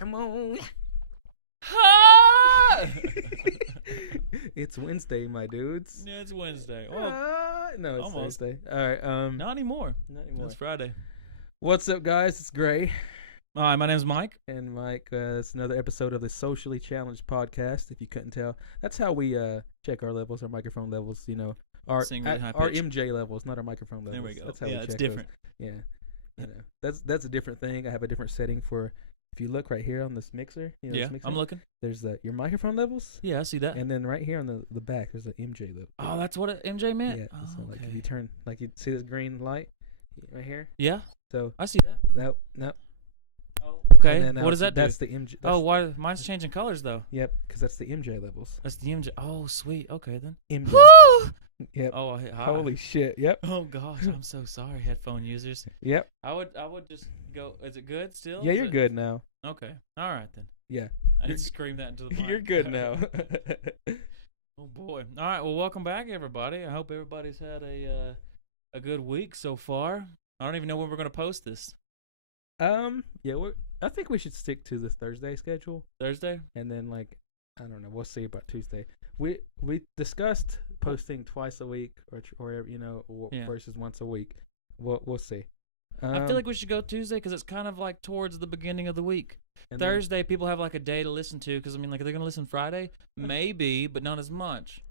Come on. It's Wednesday, my dudes. Yeah, it's Wednesday. Well, No, it's almost. Thursday. All right. Not anymore. Not anymore. It's Friday. What's up, guys? It's Grae Hi, my name's Mike. and Mike. It's another episode of the Socially Challenged podcast. If you couldn't tell, that's how we check our levels, our microphone levels. You know, our Sing really high our pitch. MJ levels, not our microphone levels. There we go. That's how Yeah, we it's check different. Those. Yeah, you know, that's a different thing. I have a different setting for. If you look right here on this mixer, you know, Yeah, this mixer, I'm looking. there's your microphone levels. Yeah, I see that. And then right here on the back, there's the MJ level. Oh, that's what MJ meant? Yeah. Oh, So like if okay. you turn, like you see this green light right here. Yeah, So I see that. no. Oh, okay. And then now What does that do? That's the MJ. Oh, why? Mine's changing colors, though. Yep, because that's the MJ levels. That's the MJ. Oh, sweet. Okay, then. MJ. Woo! Yep. Oh, hi. Holy shit. Yep. Oh, gosh. I'm so sorry, headphone users. Yep. I would just go. Is it good still? Yeah, Is you're it- good now. Okay. All right, then. Yeah. I You're didn't scream that into the mic. You're good now. Oh boy! All right, well, welcome back, everybody. I hope everybody's had a good week so far. I don't even know when we're gonna post this. Yeah, I think we should stick to the Thursday schedule, Thursday. and then like I don't know, we'll see about Tuesday. We discussed posting twice a week or you know Yeah. versus once a week. We'll see. I feel like we should go Tuesday because it's kind of like towards the beginning of the week. and then- Thursday, people have like a day to listen to because I mean, like, they're gonna listen Friday, maybe, but not as much.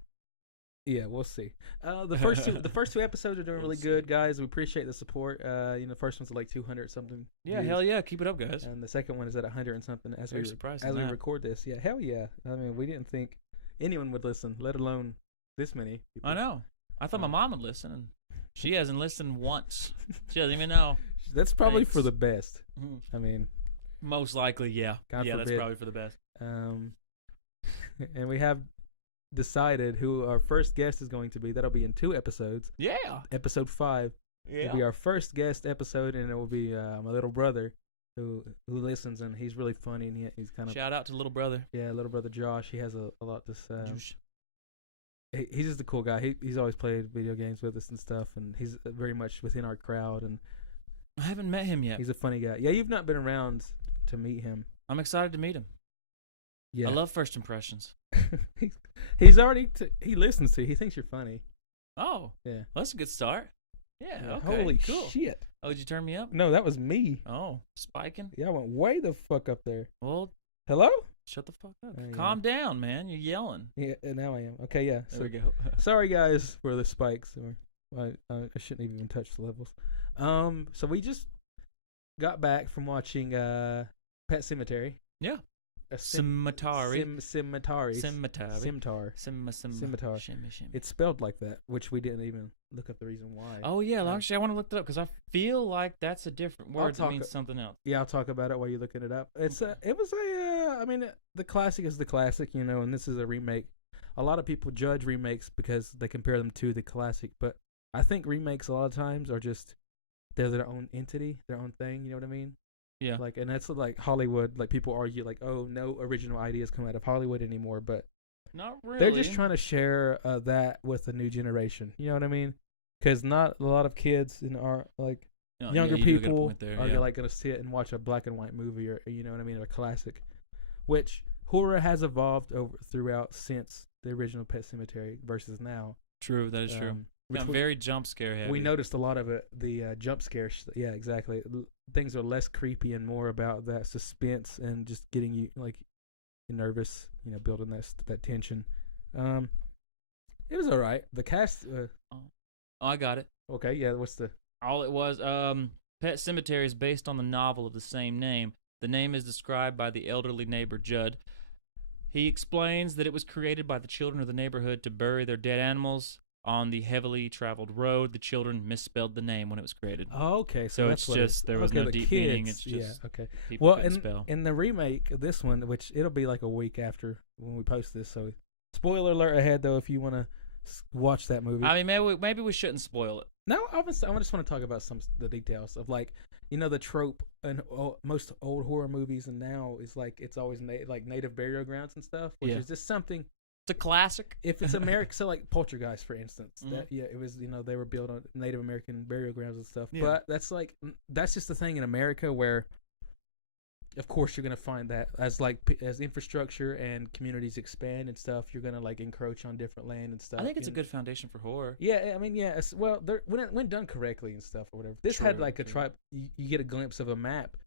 Yeah, we'll see. The first two episodes are doing really We'll good, guys. We appreciate the support. You know, the first one's at like 200 something. Yeah, views, hell yeah, keep it up, guys. and the second one is at 100 and something. As Very we surprised as in we that. record this, yeah, hell yeah. I mean, we didn't think anyone would listen, let alone this many people. I know. I thought my Um, mom would listen, and she hasn't listened once. She doesn't even know. That's probably for Thanks. the best. Mhm. I mean, Most likely, yeah. God Yeah, that's forbid. probably for the best. and we have decided who our first guest is going to be. That'll be in 2 episodes. Yeah. Episode 5 will be our first guest episode, and it will be my little brother who listens, and he's really funny, and he's kind of Shout out to little brother. little brother Josh. He has a lot to say. Juice. He's just a cool guy. He's always played video games with us and stuff, and he's very much within our crowd, and I haven't met him yet. he's a funny guy. Yeah, you've not been around to meet him. I'm excited to meet him. Yeah, I love first impressions. he's already he listens to you. He thinks you're funny. Oh, Yeah. well, that's a good start. Yeah. Yeah, Okay. Holy cool. shit! Oh, did you turn me up? No, that was me. Oh, spiking. Yeah, I went way the fuck up there. Well, Hello? shut the fuck up. There you Calm down, man. You're yelling. Yeah, now I am. Okay, yeah. There So, we go. sorry guys for the spikes. I shouldn't have even touched the levels. So we just got back from watching Pet Cemetery. Yeah. Cemetery. Cemetery. Scimitar. Scimitar. Shimmy. It's spelled like that, which we didn't even look up the reason why. Oh, yeah. Actually, I want to look it up because I feel like that's a different I'll word that talk- means something else. Yeah, I'll talk about it while you're looking it up. It was I mean, the classic is the classic, you know, and this is a remake. A lot of people judge remakes because they compare them to the classic, but I think remakes a lot of times are just they're their own entity, their own thing. You know what I mean? Yeah. Like, and that's like Hollywood. Like, people argue like, oh, no original ideas come out of Hollywood anymore, but Not really. they're just trying to share that with the new generation. You know what I mean? Because not a lot of kids in our like No, younger yeah, you do get a people point there, are yeah. like gonna sit and watch a black and white movie, or you know what I mean, a classic, which horror has evolved throughout since the original Pet Cemetery versus now. True. That is true. Which Got very jump scare heavy. we noticed a lot of it. The jump scares. Yeah, exactly. Things are less creepy and more about that suspense and just getting you like nervous. You know, building that tension. It was all right. The cast. Oh, I got it. Okay, yeah. What's the? All it was, Pet Cemetery is based on the novel of the same name. The name is described by the elderly neighbor Judd. He explains that it was created by the children of the neighborhood to bury their dead animals on the heavily traveled road. The children misspelled the name when it was created. Oh, okay. So that's it's what just there was okay, no the deep kids, meaning. It's just okay. people Well, couldn't spell. in the remake, this one, which it'll be like a week after when we post this. So, spoiler alert ahead though, if you want to watch that movie. I mean, maybe we shouldn't spoil it. No, I just want to talk about the details of like, you know, the trope in most old horror movies, and now is like it's always like native burial grounds and stuff, which Yeah. is just something. It's a classic. If it's American, so like Poltergeist, for instance, Mhm. it was, you know, they were built on Native American burial grounds and stuff. Yeah. But that's just the thing in America where of course you're gonna find that as as infrastructure and communities expand and stuff, you're gonna like encroach on different land and stuff. I think it's a good foundation for horror. Yeah, I mean, yeah. Well, when done correctly and stuff or whatever. This had like a tribe. You get a glimpse of a map,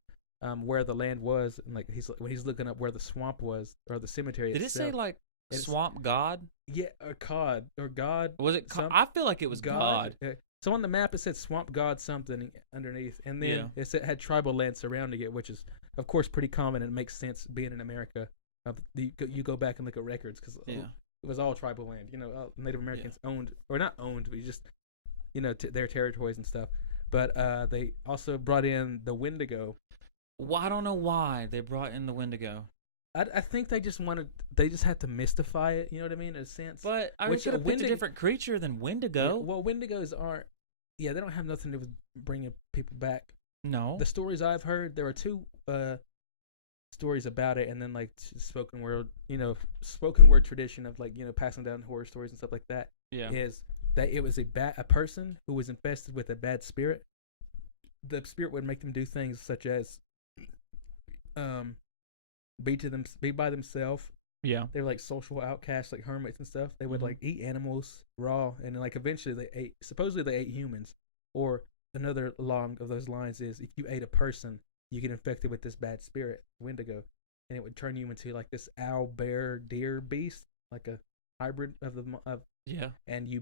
where the land was, and like when he's looking up where the swamp was or the cemetery. Did itself, it say like swamp god? Yeah, or God or God. Was it? I feel like it was God. So on the map it said swamp god something underneath, and then it had tribal land surrounding it, which is of course pretty common and it makes sense being in America. You go back and look at records because it was all tribal land. Native Americans owned or not owned, but just their territories and stuff. But they also brought in the Wendigo. Well, I don't know why they brought in the Wendigo. I think they just had to mystify it. You know what I mean, in a sense. But I could have picked a different creature than Wendigo. Yeah, well, Wendigos aren't. Yeah, they don't have nothing to do with bringing people back. No. The stories I've heard, there were two stories about it, and then like spoken word tradition of like passing down horror stories and stuff like that. Yeah. Is that it was a person who was infested with a bad spirit. The spirit would make them do things such as be by themselves. Yeah. They were like social outcasts, like hermits and stuff. They would like eat animals raw, and like eventually supposedly they ate humans. Or another along of those lines is if you ate a person, you get infected with this bad spirit, Wendigo, and it would turn you into like this owl, bear, deer beast, like a hybrid of and you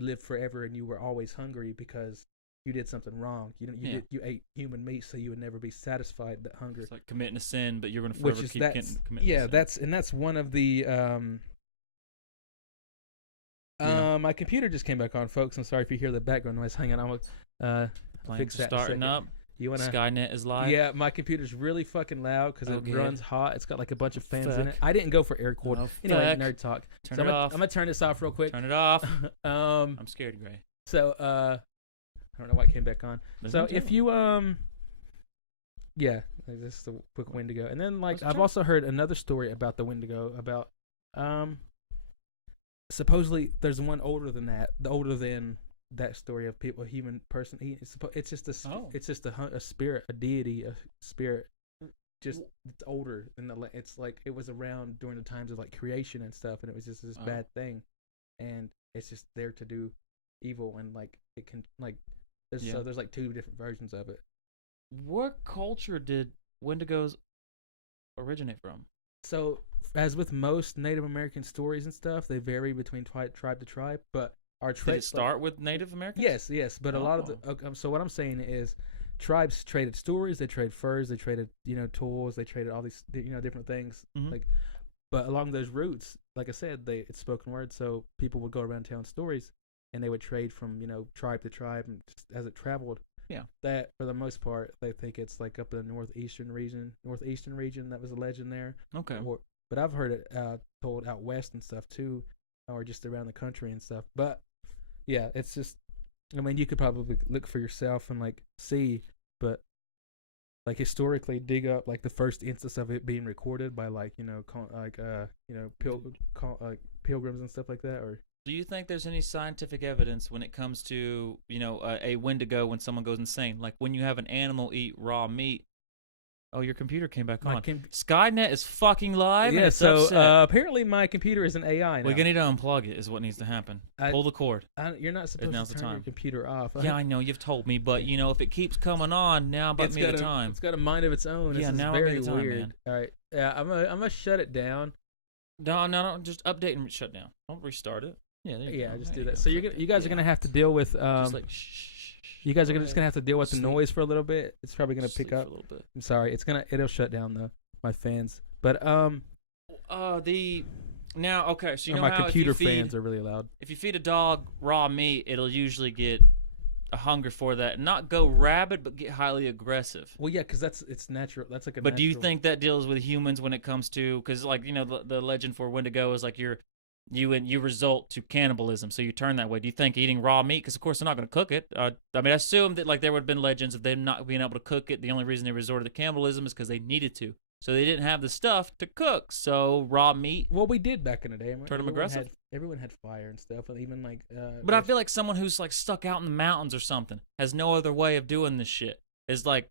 lived forever, and you were always hungry because you did something wrong. You ate human meat, so you would never be satisfied that hunger. It's like committing a sin, but you're going to forever keep committing a sin. That's one of the my computer just came back on, folks. I'm sorry if you hear the background noise. Hang on, I'm gonna fix that. Starting up. You wanna Skynet is live. Yeah, my computer's really fucking loud because it runs hot. It's got like a bunch of fans in it. I didn't go for air cord. Anyway, nerd talk. Turn it off. I'm gonna turn this off real quick. Turn it off. I'm scared, Grae. So I don't know why it came back on. So if you this is the quick Wendigo, and then like I've also heard another story about the Wendigo about supposedly there's one older than that story of a human person. It's just a spirit, a deity, a spirit. Just it's older than it's like it was around during the times of like creation and stuff, and it was just this bad thing, and it's just there to do evil, and like it can like there's like two different versions of it. What culture did Wendigos originate from? So, as with most Native American stories and stuff, they vary between tribe to tribe. But did it start with Native Americans? Yes. But a lot of so what I'm saying is, tribes traded stories, they traded furs, they traded tools, they traded all these different things. Like, but along those routes, like I said, it's spoken word. So people would go around telling stories, and they would trade from tribe to tribe, and just as it traveled. Yeah. That for the most part, they think it's like up in the northeastern region. That was a legend there. Okay. But I've heard it told out west and stuff too, or just around the country and stuff. But yeah, it's just, I mean, you could probably look for yourself and like see, but like historically dig up like the first instance of it being recorded by like pilgrims and stuff like that, or. Do you think there's any scientific evidence when it comes to, a Wendigo when someone goes insane? Like when you have an animal eat raw meat. Oh, your computer came back on. Skynet is fucking live. Yeah, and it's upset. Apparently my computer is an AI now. We're going to need to unplug it is what needs to happen. Pull the cord. You're not supposed to turn your computer off. Yeah, I know. You've told me. But, if it keeps coming on, now about me the time. It's got a mind of its own. Yeah, this now is very the time, weird. Man. All right. Yeah, I'm gonna shut it down. No. Just update and shut down. Don't restart it. Yeah, just do that. So you guys are gonna have to deal with just like shh. You guys are just gonna have to deal with the noise for a little bit. It's probably gonna pick up a little bit. I'm sorry. It'll shut down though. My fans, but okay. So my computer fans are really loud. If you feed a dog raw meat, it'll usually get a hunger for that, not go rabid, but get highly aggressive. Well, yeah, because it's natural. That's like a. But do you think that deals with humans when it comes to because like the legend for Wendigo is like you result to cannibalism, so you turn that way. Do you think eating raw meat, because of course they're not going to cook it, I assume that like there would have been legends of them not being able to cook it. The only reason they resorted to cannibalism is because they needed to, so they didn't have the stuff to cook, so raw meat. Well, we did back in the day. Turn them aggressive. Everyone had fire and stuff, and even like but I feel like someone who's like stuck out in the mountains or something has no other way of doing this shit, is like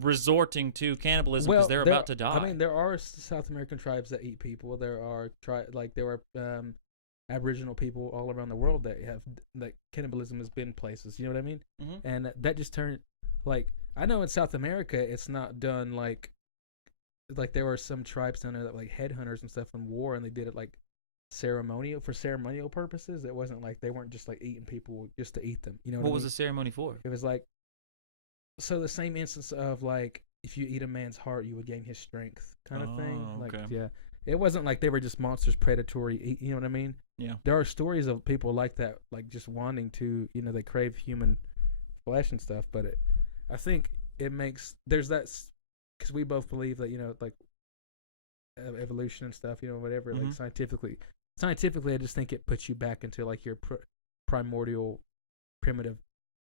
resorting to cannibalism because they're about to die. I mean, there are South American tribes that eat people. There are Aboriginal people all around the world that have like cannibalism has been places. You know what I mean? Mm-hmm. And that just turned like I know in South America it's not done like there were some tribes down there that like headhunters and stuff in war, and they did it like ceremonial purposes. It wasn't like they weren't just like eating people just to eat them. You know what was the ceremony for? It was like so the same instance of like if you eat a man's heart, you would gain his strength kind of thing. Like yeah, it wasn't like they were just monsters, predatory. You know what I mean? Yeah. There are stories of people like that, like just wanting to, they crave human flesh and stuff. But I think it makes there's that because we both believe that like evolution and stuff, whatever. Mm-hmm. Like scientifically, I just think it puts you back into like your primordial, primitive,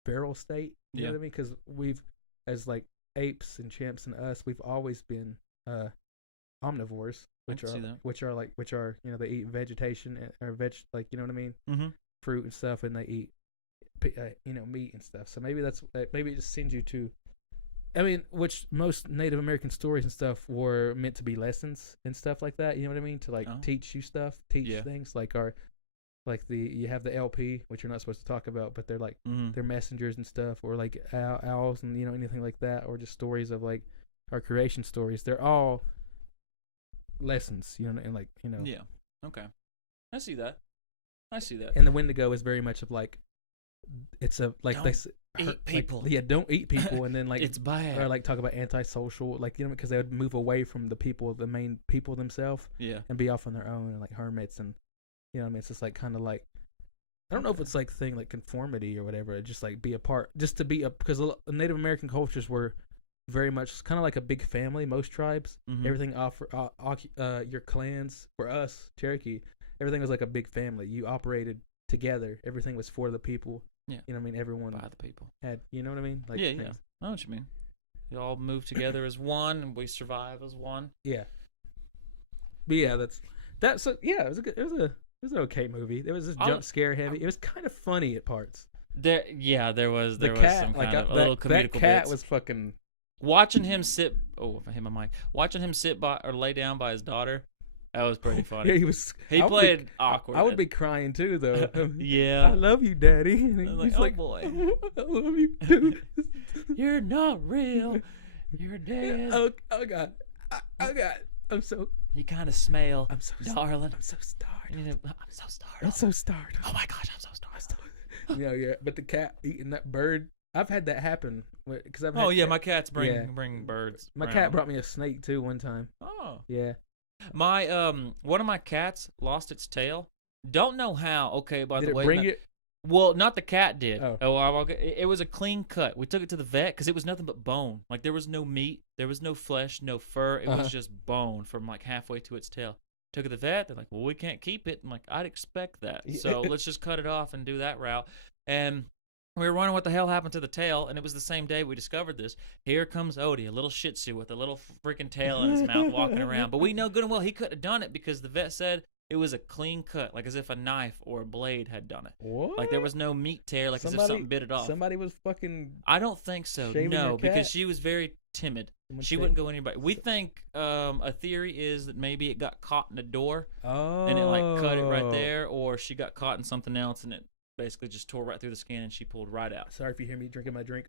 feral state. You know what I mean? Because we've, as like apes and chimps and us, we've always been omnivores, which are they eat vegetation or like you know what I mean, mm-hmm. fruit and stuff, and they eat meat and stuff. So maybe maybe it just sends you to. I mean, which most Native American stories and stuff were meant to be lessons and stuff like that. You know what I mean? To like teach you stuff, things like you have the LP, which you're not supposed to talk about, but they're like they're messengers and stuff, or like owls and anything like that, or just stories of like our creation stories. They're all lessons, and like Yeah. Okay. I see that. And the Wendigo is very much of like it's a like don't eat people. Like, don't eat people, and then like it's bad. Or like talk about antisocial, like because they would move away from the main people themselves, and be off on their own and like hermits, and what I mean, it's just like kind of like I don't know if it's like thing like conformity or whatever, just like be a part, just to be because Native American cultures were very much kind of like a big family. Most tribes, everything your clans. For us, Cherokee, everything was like a big family. You operated together. Everything was for the people. Yeah. You know what I mean? Everyone by the people had, you know what I mean? Like yeah. I know what you mean. You all move together as one, and we survive as one. Yeah. But yeah, that's so yeah. It was an okay movie. There was this jump scare heavy. It was kind of funny at parts. There was cat, some like kind of a little comedical that cat bits. was fucking. Watching him sit. Oh, if I hit my mic. Watching him sit by or lay down by his daughter. That was pretty funny. Yeah, he was. He played awkward. I would be crying too, though. Yeah. I love you, Daddy. And he's like, oh boy, I love you too. You're not real. You're dead. Oh God. Oh God. I'm so. You kind of smell. I'm so darling. I'm so starved. I'm so starved. I'm so starved. Oh my gosh, I'm so starved. Yeah. But the cat eating that bird. I've had that happen because I've. My cats bring birds. My cat brought me a snake too one time. Oh. Yeah. My one of my cats lost its tail. Don't know how. Okay, by did the way. Did it bring it? Well, not the cat did. Oh, it was a clean cut. We took it to the vet because it was nothing but bone. Like there was no meat, there was no flesh, no fur. It was just bone from like halfway to its tail. Took it to the vet. They're like, "Well, we can't keep it." I'm like, "I'd expect that." So let's just cut it off and do that route. And we were wondering what the hell happened to the tail, and it was the same day we discovered this. Here comes Odie, a little Shih Tzu with a little freaking tail in his mouth, walking around. But we know good and well he couldn't have done it because the vet said it was a clean cut, like as if a knife or a blade had done it. What? Like there was no meat tear, like as if something bit it off. Somebody was fucking. I don't think so. No, because she was very timid. She wouldn't go anybody. We think a theory is that maybe it got caught in a door, and it like cut it right there, or she got caught in something else and it basically just tore right through the skin and she pulled right out. Sorry if you hear me drinking my drink.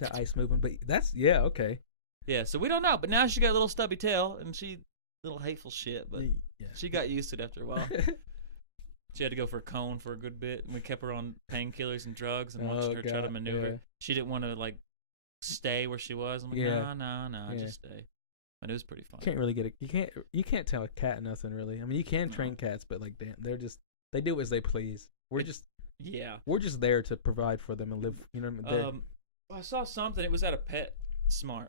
The ice moving, but okay. Yeah, so we don't know, but now she got a little stubby tail and she little hateful shit, but she got used to it after a while. She had to go for a cone for a good bit, and we kept her on painkillers and drugs and watched her try to maneuver. Yeah. She didn't want to like stay where she was. I'm like, no, just stay. But it was pretty fun. Can't really get you can't tell a cat nothing really. I mean, you can train cats, but like damn, they do as they please. We're just there to provide for them and live. You know, I saw something. It was at a PetSmart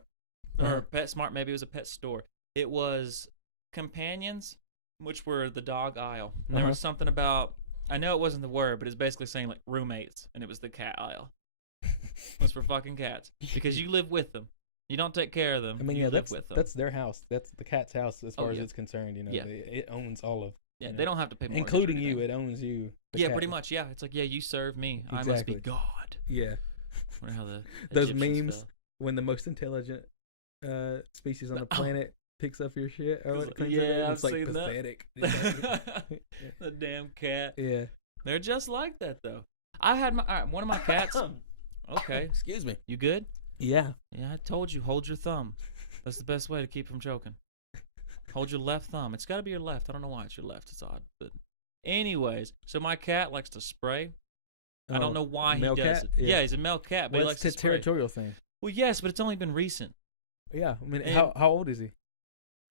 or PetSmart. Maybe it was a pet store. It was companions, which were the dog aisle. And there was something about. I know it wasn't the word, but it's basically saying like roommates, and it was the cat aisle. It was for fucking cats because you live with them. You don't take care of them. I mean, you live with them. That's their house. That's the cat's house as far as it's concerned. You know, it owns all of. Yeah, they don't have to pay more. Including you, it owns you. Yeah, pretty much. Yeah, it's like you serve me. Exactly. I must be God. Yeah. Wonder how the those Egyptians memes. fell. when the most intelligent species on the Oh. planet picks up your shit or what? Yeah, It's I've like seen that. pathetic. The damn cat. Yeah. They're just like that though. I had one of my cats. Okay, Excuse me. you good? Yeah. Yeah, I told you, hold your thumb. That's the best way to keep from choking. Hold your left thumb. It's got to be your left. I don't know why it's your left. It's odd. But anyways, so my cat likes to spray. I don't know why he male does cat? it. Yeah. Yeah, he's a male cat, but he likes What's to the spray. territorial thing? Well, yes, but it's only been recent. Yeah. I mean, And- how old is he?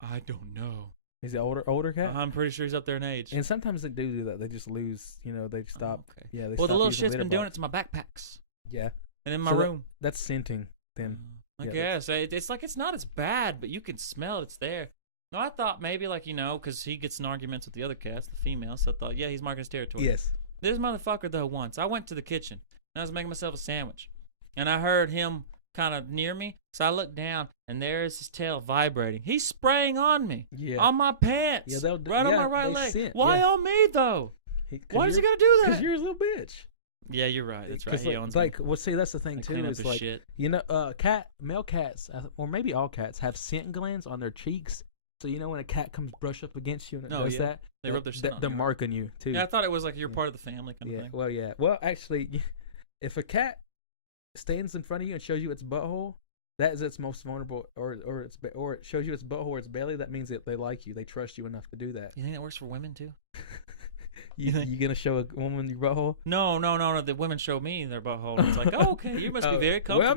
I don't know. Is he older cat? I'm pretty sure he's up there in age. And sometimes they do that. They just lose. They stop. Oh, okay. Yeah. They Well, the stop little using shit's litter been doing box. it to my backpacks Yeah. and in my So room. That's scenting. Then. I Yeah, guess it's like it's not as bad, but you can smell it's there. No, I thought maybe because he gets in arguments with the other cats, the females. So I thought, yeah, he's marking his territory. Yes. This motherfucker though, once I went to the kitchen and I was making myself a sandwich, and I heard him kind of near me, so I looked down and there's his tail vibrating. He's spraying on me, Yeah. on my pants, Yeah, they'll- right on yeah, my right they leg. scent, Why yeah. on me though? Why does he gotta do that? Because you're his little bitch. Yeah, you're right. That's right. 'Cause, He owns me. well, see, that's the thing I too. clean up Is his like shit. male cats, or maybe all cats, have scent glands on their cheeks. So when a cat comes brush up against you and it Oh, does yeah. that, They rub their scent on they're you. marking you too. Yeah, I thought it was like you're Yeah. part of the family kind of Yeah. thing. Well, yeah. Well, actually, if a cat stands in front of you and shows you its butthole, that is its most vulnerable, or it shows you its butthole or its belly. That means that they like you. They trust you enough to do that. You think that works for women too? You gonna show a woman your butthole? No. The women show me their butthole. And it's like, oh, okay, you must be very comfortable. Well, I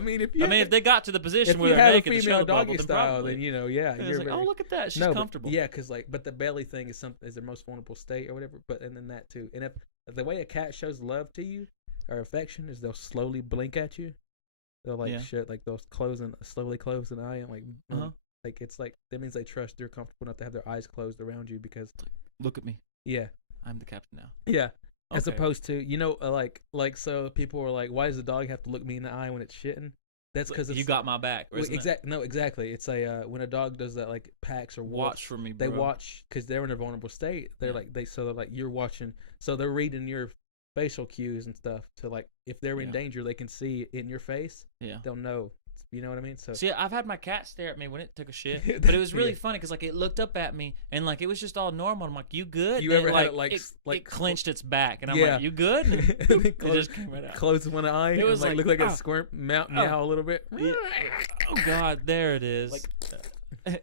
mean, with me. if they got to the position if where you they're have a naked, to show female the bubble, doggy then style, probably. then yeah, And you're it's like, very, oh, look at that, she's no, comfortable. Yeah, because but the belly thing is their most vulnerable state or whatever. But and then that too. And if the way a cat shows love to you or affection is they'll slowly blink at you. They'll Yeah. they'll slowly close an eye and Uh-huh. it's like that means they trust they're comfortable enough to have their eyes closed around you because Look at me, yeah. I'm the captain now. Yeah. As Okay. opposed to, so people were like, why does the dog have to look me in the eye when it's shitting? That's because you got my back. exactly. It's when a dog does that, like packs or Watch for me, bro. they watch because they're in a vulnerable state. They're Yeah. you're watching, so they're reading your facial cues and stuff. To if they're in Yeah. danger, they can see it in your face. Yeah. They'll know. You know what I mean? So See, I've had my cat stare at me when it took a shit, but it was really funny because it looked up at me and it was just all normal. I'm like, you good? You And ever had it it clenched its back and I'm Yeah. like, you good? and then It just came right out. close one eye. It was and, like, look like oh. a squirm, meow a little bit. Yeah. Oh God, there it is. Yeah.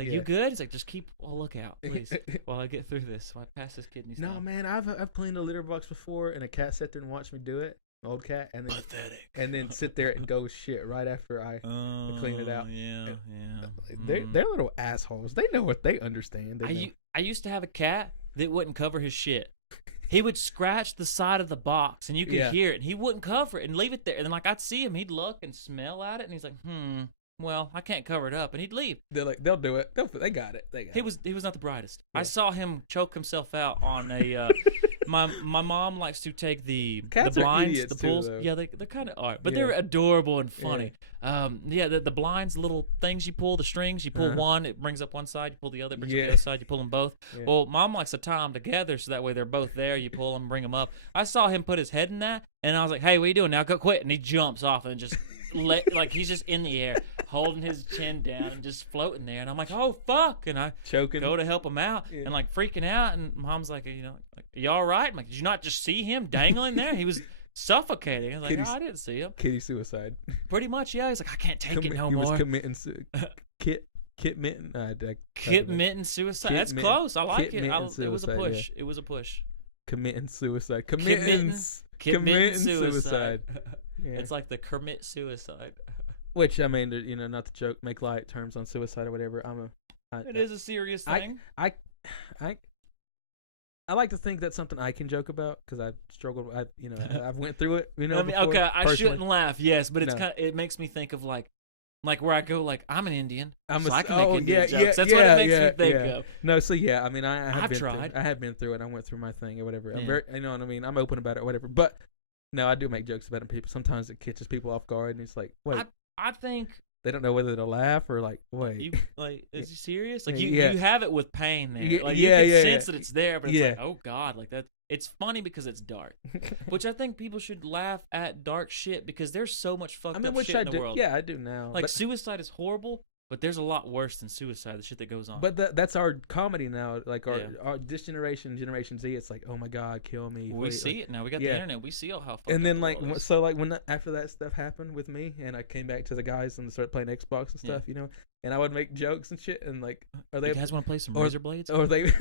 You good? It's like, just keep a lookout, please, while I get through this. While I pass this kidney stone. No, man, I've cleaned a litter box before, and a cat sat there and watched me do it. An old cat, and then Pathetic. and then sit there and go shit right after I clean it out. Yeah. They're little assholes. They know what they understand. They know. I used to have a cat that wouldn't cover his shit. He would scratch the side of the box, and you could Yeah. hear it, and he wouldn't cover it and leave it there. And then I'd see him, he'd look and smell at it, and he's like, well, I can't cover it up, and he'd leave. They're like, they'll do it. They got it. They got He it. was not the brightest. Yeah. I saw him choke himself out on a. My mom likes to take the Cats are blinds, idiots the too, pulls. though. Yeah, they're kind of are, but Yeah. they're adorable and funny. The blinds, the little things you pull, the strings. You pull Uh-huh. one, it brings up one side. You pull the other, it brings up Yeah. the other side. You pull them both. Yeah. Well, Mom likes to tie them together so that way they're both there. You pull them, bring them up. I saw him put his head in that, and I was like, "Hey, what are you doing now? Go quit!" And he jumps off and just he's just in the air, holding his chin down and just floating there. And I'm like, "Oh fuck!" And I choking. go to help him out Yeah. and freaking out. And Mom's like, you all right? I'm like, did you not just see him dangling there? He was suffocating. I was like, Kitty- I didn't see him. Kitty suicide. Pretty much, yeah. He's like, I can't take it no he more. was committing Kit mitten. Kit mitten suicide. Kit That's mitten- close. I like Kit it. mitten It was a suicide, push. It was a push. Committing suicide. Committing suicide. Yeah. It's like the commit suicide. Which I mean, not to joke, make light terms on suicide or whatever. It is a serious I- thing. I like to think that's something I can joke about because I've struggled. I've went through it. I mean, before, okay, I personally. shouldn't laugh. Yes, but it's No. kind of, it makes me think of like where I go I'm an Indian, I'm so a- I can make oh, Indian yeah, jokes. That's yeah, what it makes yeah, me think yeah. of. No, so yeah, I mean, I have I've been tried. I have been through it. I went through my thing or whatever. I'm Yeah. very, you know what I mean. I'm open about it or whatever. But no, I do make jokes about it. People sometimes it catches people off guard, and it's like, wait, I think they don't know whether to laugh or like wait. You like, is he serious? Like Yeah. you have it with pain there. Yeah, Like yeah, you can yeah, sense yeah. that it's there, but it's Yeah. like, oh god, like that. It's funny because it's dark, which I think people should laugh at dark shit because there's so much fucked I mean, up which shit I in the do. world. Yeah, I do now. Like but, suicide is horrible, but there's a lot worse than suicide. The shit that goes on. but that's our comedy now. Like Yeah. our this generation, Generation Z. It's like, oh my god, kill me. we Wait, see like, it now. We got yeah. the internet. We see all how fucked And up then the like world is. so like when after that stuff happened with me, and I came back to the guys and started playing Xbox and stuff, you know, and I would make jokes and shit, and like, are they? You guys want to play some or- razor blades? Or they,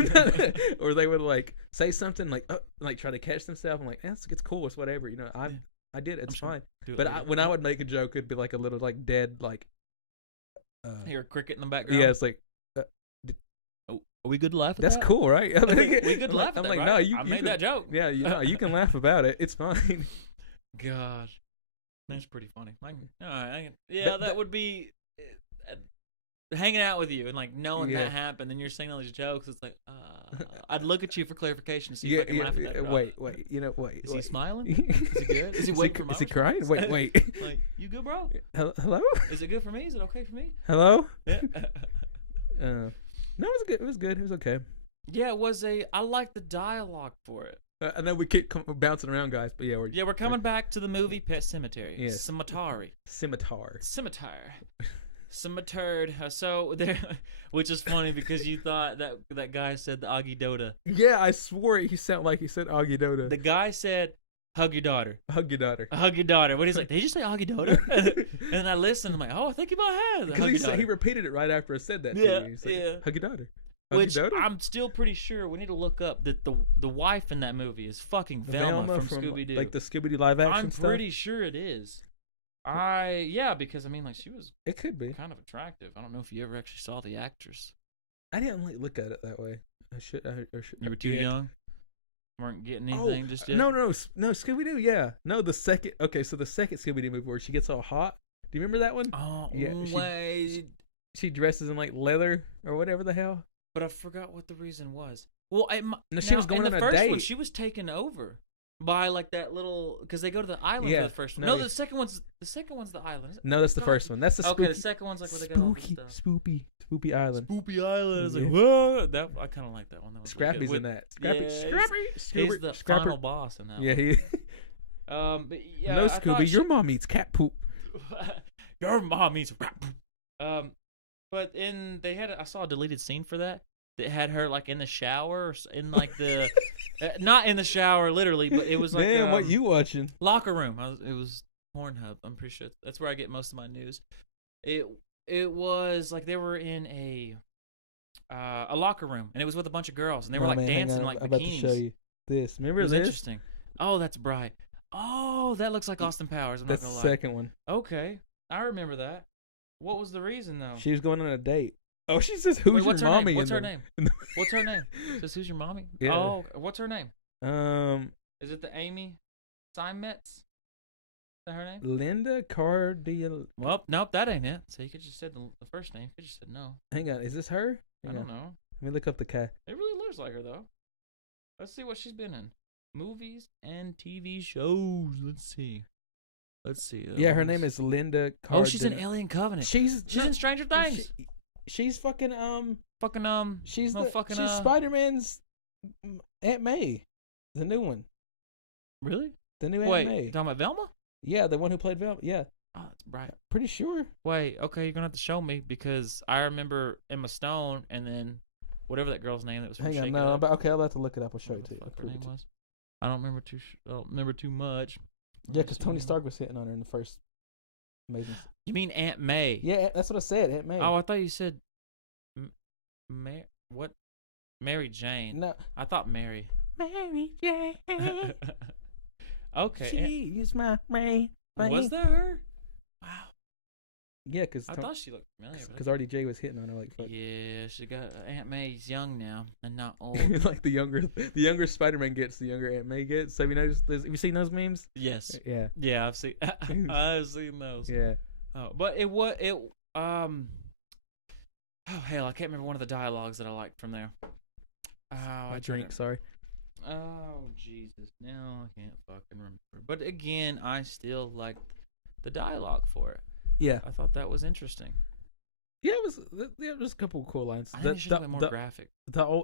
or they would like say something like try to catch themselves. I'm like, it's cool, it's whatever, you know. I did it, it's just gonna fine. do it But later. when I would make a joke, it'd be like a little like dead like. Hear a cricket in the background. Yeah, it's like Oh, are we good to laugh at that's that? cool, right? I'm We like, good to laugh at I'm that, like, right? no, I you made can, that joke. Yeah, you can laugh about it. It's fine. Gosh, that's pretty funny. That- That would be hanging out with you and like knowing Yeah. that happened, and you're saying all these jokes. It's like I'd look at you for clarification to see if I can laugh at that. Wait, you know, wait. Is he wait. smiling? Is he good? Is he waiting for my Is he response? crying? Wait. Like, you good, bro? Hello? Is it good for me? Is it okay for me? Hello? Yeah. No, it was good. It was good. It was okay. Yeah, it was I liked the dialogue for it. I know we keep bouncing around, guys, but yeah, We're coming back to the movie Pet Cemetery. Yes. Cemetery. Scimitar. Cemetery. So there, which is funny because you thought that guy said the Augie Doda. Yeah, I swore he sounded like he said Augie Doda. The guy said, "Hug your daughter." Hug your daughter. Hug your daughter. What he's like? Did you just say Augie Doda? And then I listened. I'm like, oh, I think he might have. Because Hug he your daughter. he repeated it right after I said that. Yeah, to you. He's like, yeah. Hug your daughter. Hug Which your daughter? I'm still pretty sure we need to look up that the wife in that movie is fucking Velma from Scooby Doo. like the Scooby Doo live action I'm stuff. pretty sure it is. Because I mean, like, she was It could be. kind of attractive. I don't know if you ever actually saw the actress. I didn't like look at it that way. I should. You were too yeah. young. Weren't getting anything just yet. No, Scooby Doo. Yeah, no, the second. Okay, so the second Scooby Doo movie where she gets all hot. Do you remember that one? Oh, Yeah, wait. She dresses in like leather or whatever the hell. But I forgot what the reason was. Well, She was going in on the a first one, date. she was taken over by like that little because they go to the island Yeah, for the first one. no, No, yeah. the second one's the island. No, that's the God. first one. That's the Okay, spooky, the second one's like where they go over spooky, stuff. spoopy island. Spoopy Island. It's Yeah. like whoa. That I kind of like that one. That was really Scrappy's good. in that. Scrappy, yeah, Scrappy, He's the Scrapper. final boss in that. Yeah, one. he. But yeah, No, I thought Scooby, your mom eats cat poop. your mom eats rap. But they had I saw a deleted scene for that had her like in the shower or in like the not in the shower literally, but it was like Damn, what you watching? locker room. It was Pornhub. I'm pretty sure that's where I get most of my news. It was like they were in a locker room and it was with a bunch of girls and they were like dancing like I'm bikinis. about to show you this. It Remember was this? interesting. Oh, that's bright. Oh, that looks like Austin Powers. I'm That's not the gonna lie. second one. Okay, I remember that. What was the reason though? She was going on a date. Oh, she says, "Who's Wait, what's your her mommy?" name? What's in her the- name? in the- What's her name? Says who's your mommy? Yeah. Oh, what's her name? Is it the Amy Steinmetz? Is that her name? Linda Cardiel. Well, nope, that ain't it. So you could just said the first name. You could just said no. Hang on, is this her? I Hang don't on. know. Let me look up the cat. It really looks like her though. Let's see what she's been in. Movies and TV shows. Let's see. Yeah, her name is Linda Cardiel. Oh, she's in Alien Covenant. She's in Stranger Things. She's fucking She's She's Spider-Man's Aunt May, the new one. Really? The new Wait, Aunt May. you talking about Velma? Yeah, the one who played Velma. Yeah, Oh, that's bright. pretty sure. Wait, okay, you're gonna have to show me because I remember Emma Stone and then whatever that girl's name that was from Hang on, Shake It no, Up. but okay, I'll have to look it up. I'll show What it to the you. fuck I'll her prove it name to you. was? I don't remember too much. Yeah, because Tony Stark was hitting on her in the first Amazing. You mean Aunt May? Yeah, that's what I said. Aunt May. Oh, I thought you said what? Mary Jane. No, I thought Mary. Mary Jane. Okay. She's my Mary. Was that her? Wow. Yeah, because I thought she looked familiar. but- RDJ was hitting on her like fuck. Yeah, she got Aunt May's young now and not old. Like the younger Spider-Man gets, the younger Aunt May gets. So have you noticed? Have you seen those memes? Yes. Yeah. Yeah, I've seen. I've seen those. Yeah. Oh, but it was it. Oh hell, I can't remember one of the dialogues that I liked from there. Oh, I drink. Sorry. Oh Jesus, now I can't fucking remember. But again, I still liked the dialogue for it. Yeah. I thought that was interesting. Yeah, it was a couple of cool lines. I think it should have been more graphic.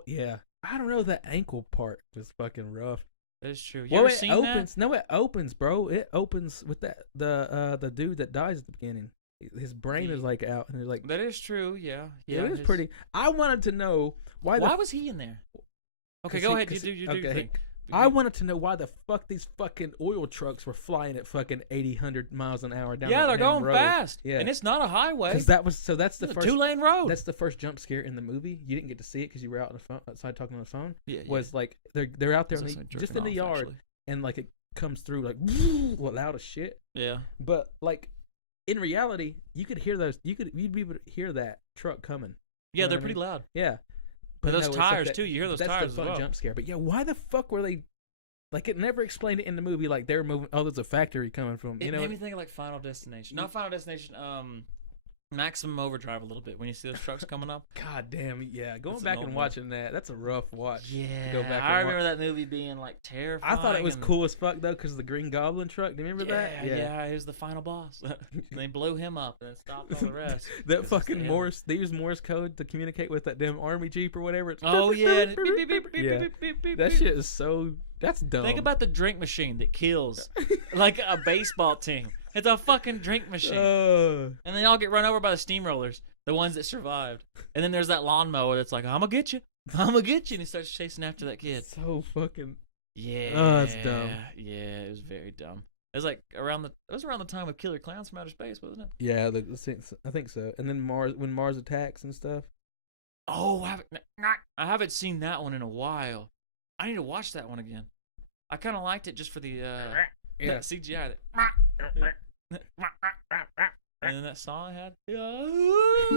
Yeah. I don't know, that ankle part was fucking rough. That is true. You ever seen opens, that? No, it opens, bro. It opens with the dude that dies at the beginning. His brain is like out, and he's like. That is true. Yeah. It was pretty. I wanted to know why was he in there? Okay, go ahead. You do your thing. I wanted to know why the fuck these fucking oil trucks were flying at fucking 80, 100 miles an hour down. Yeah, they're going road. fast. Yeah, and it's not a highway. That's the it's first 2-lane road. That's the first jump scare in the movie. You didn't get to see it because you were out on the phone, outside talking on the phone. Yeah, was like they're out there just in the yard, actually. And like it comes through like loud as shit. Yeah, but like in reality, you could hear those. You'd be able to hear that truck coming. Yeah, they're pretty loud. Yeah. But those tires, too. You hear those tires as well. That's the fun jump scare. But, yeah, why the fuck were they... Like, it never explained it in the movie. Like, they were moving... Oh, there's a factory coming from... It made me think of, like, Final Destination. Not Final Destination, Maximum Overdrive a little bit when you see those trucks coming up. God damn, yeah. Going back and watching that, that's a rough watch. Yeah, go back I remember that movie being, like, terrifying. I thought it was cool as fuck, though, because the Green Goblin truck. Do you remember that? Yeah, he was the final boss. They blew him up and then stopped all the rest. That fucking Morse... They used Morse code to communicate with that damn army jeep or whatever. It's oh, yeah. That shit is so... That's dumb. Think about the drink machine that kills like a baseball team. It's a fucking drink machine. And they all get run over by the steamrollers, the ones that survived. And then there's that lawnmower that's like, I'm going to get you. I'm going to get you. And he starts chasing after that kid. So fucking... Yeah. Oh, it's dumb. Yeah, it was very dumb. It was like around the time of Killer Clowns from Outer Space, wasn't it? Yeah, I think so. And then when Mars attacks and stuff. Oh, I haven't seen that one in a while. I need to watch that one again. I kind of liked it just for the CGI. And then that song I had,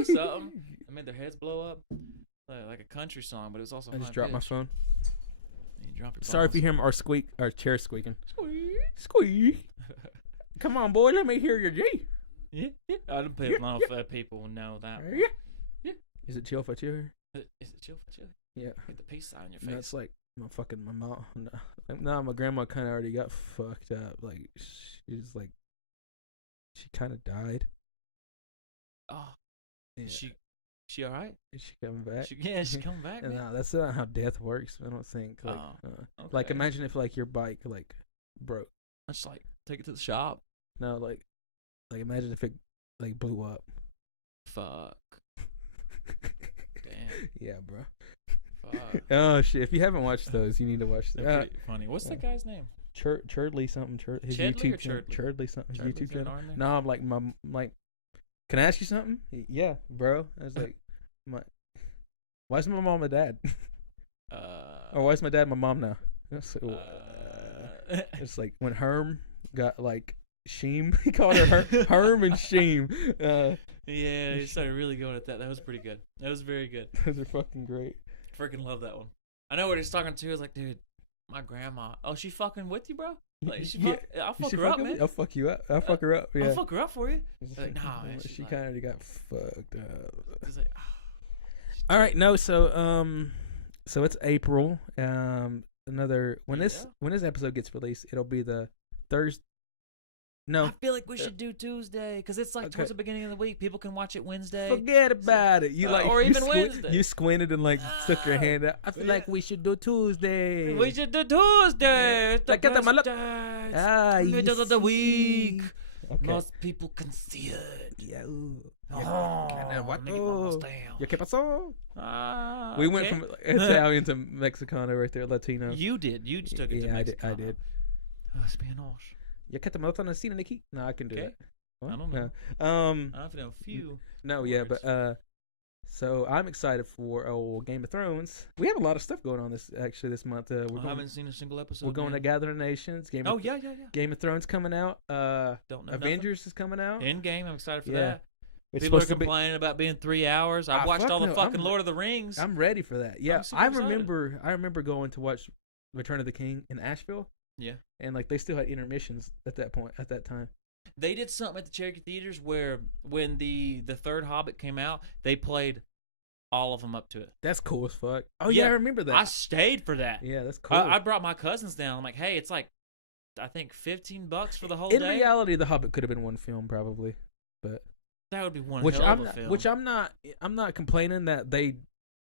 something. I made their heads blow up, like a country song, but it was also. I just dropped my phone. You dropped your Sorry if you hear our chair squeaking. Squeak. Come on, boy, let me hear your G. Yeah. I don't know if people know that. Yeah. Is it chill for chill? Is it chill for chill? Yeah. Get the peace sign on your face. No, it's like my mom. No, my grandma kind of already got fucked up. Like she kind of died. Oh, yeah. She all right? Is she coming back? She's coming back. No, that's not how death works. I don't think. Like, okay. Like imagine if like your bike like broke. Just like take it to the shop. No, like imagine if it like blew up. Fuck. Damn. Yeah, bro. Fuck. Oh shit! If you haven't watched those, you need to watch them. They're pretty funny. What's that guy's name? Churdley something. His Chedley YouTube channel. Churdley something. His YouTube channel. No, I'm like Can I ask you something? Yeah, bro. I was like, why's my mom and dad? Or why's my dad and my mom now? It's like when Herm got like Sheem. He called her Herm and Sheem. Yeah, he started really going at that. That was pretty good. That was very good. Those are fucking great. Freaking love that one. I know what he's talking to. I was like, dude, my grandma. Oh, she fucking with you, bro? Like, I'll fuck her up, man. I'll fuck you up. I'll fuck her up. Yeah. I'll fuck her up for you. Like, nah, man. She kind of got fucked up. It's like, all right, no. So it's April. Another when this episode gets released, it'll be the Thursday. No, I feel like we should do Tuesday because it's like towards the beginning of the week. People can watch it Wednesday. Forget about it. You or even Wednesday. You squinted and like stuck your hand out. I feel like we should do Tuesday. We should do Tuesday. It's the best day of the week. Okay. Most people can see it. Yeah. What? ¿Qué pasó? We went from Italian to Mexicano right there, Latino. You did. You just took it to Mexicano. I did. Spanish. No, I can do that. What? I don't know. I know a few. No, yeah, but so I'm excited for Game of Thrones. We have a lot of stuff going on this month. I haven't seen a single episode. We're going to Gather the Nations. Game of Thrones coming out. Don't know. Avengers is coming out. Endgame. I'm excited for that. It's People are complaining about being 3 hours. I've watched all the fucking Lord of the Rings. I'm ready for that. Yeah, I remember going to watch Return of the King in Asheville. Yeah. And like they still had intermissions at that time. They did something at the Cherokee Theaters where when the third Hobbit came out, they played all of them up to it. That's cool as fuck. Oh yeah, I remember that. I stayed for that. Yeah, that's cool. I brought my cousins down. I'm like, hey, it's like I think $15 for the whole day. In reality, the Hobbit could have been one film probably. but That would be one which hell I'm of a not, film. which I'm not complaining that they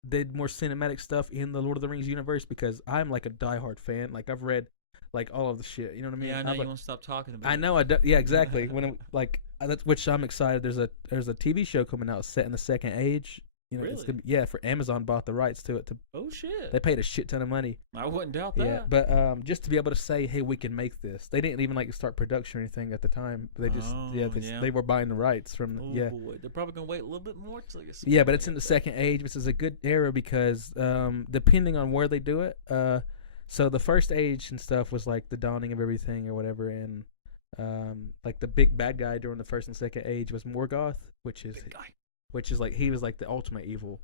did more cinematic stuff in the Lord of the Rings universe because I'm like a diehard fan. Like I've read like all of the shit. You know what I mean? Yeah, I know I've, you like, won't stop talking about it. I know. Yeah, exactly. That's which I'm excited. There's a TV show coming out set in the Second Age. You know, it's Really? gonna be, yeah, for Amazon bought the rights to it. Oh, shit. They paid a shit ton of money. I wouldn't doubt that. Yeah, but just to be able to say, hey, we can make this. They didn't even like start production or anything at the time. They just they were buying the rights from Oh, yeah. boy. They're probably going to wait a little bit more till they get Yeah, but it's in the Second Age, which is a good era because depending on where they do it, so the First Age and stuff was like the dawning of everything or whatever, and like the big bad guy during the First and Second Age was Morgoth, which is like he was like the ultimate evil.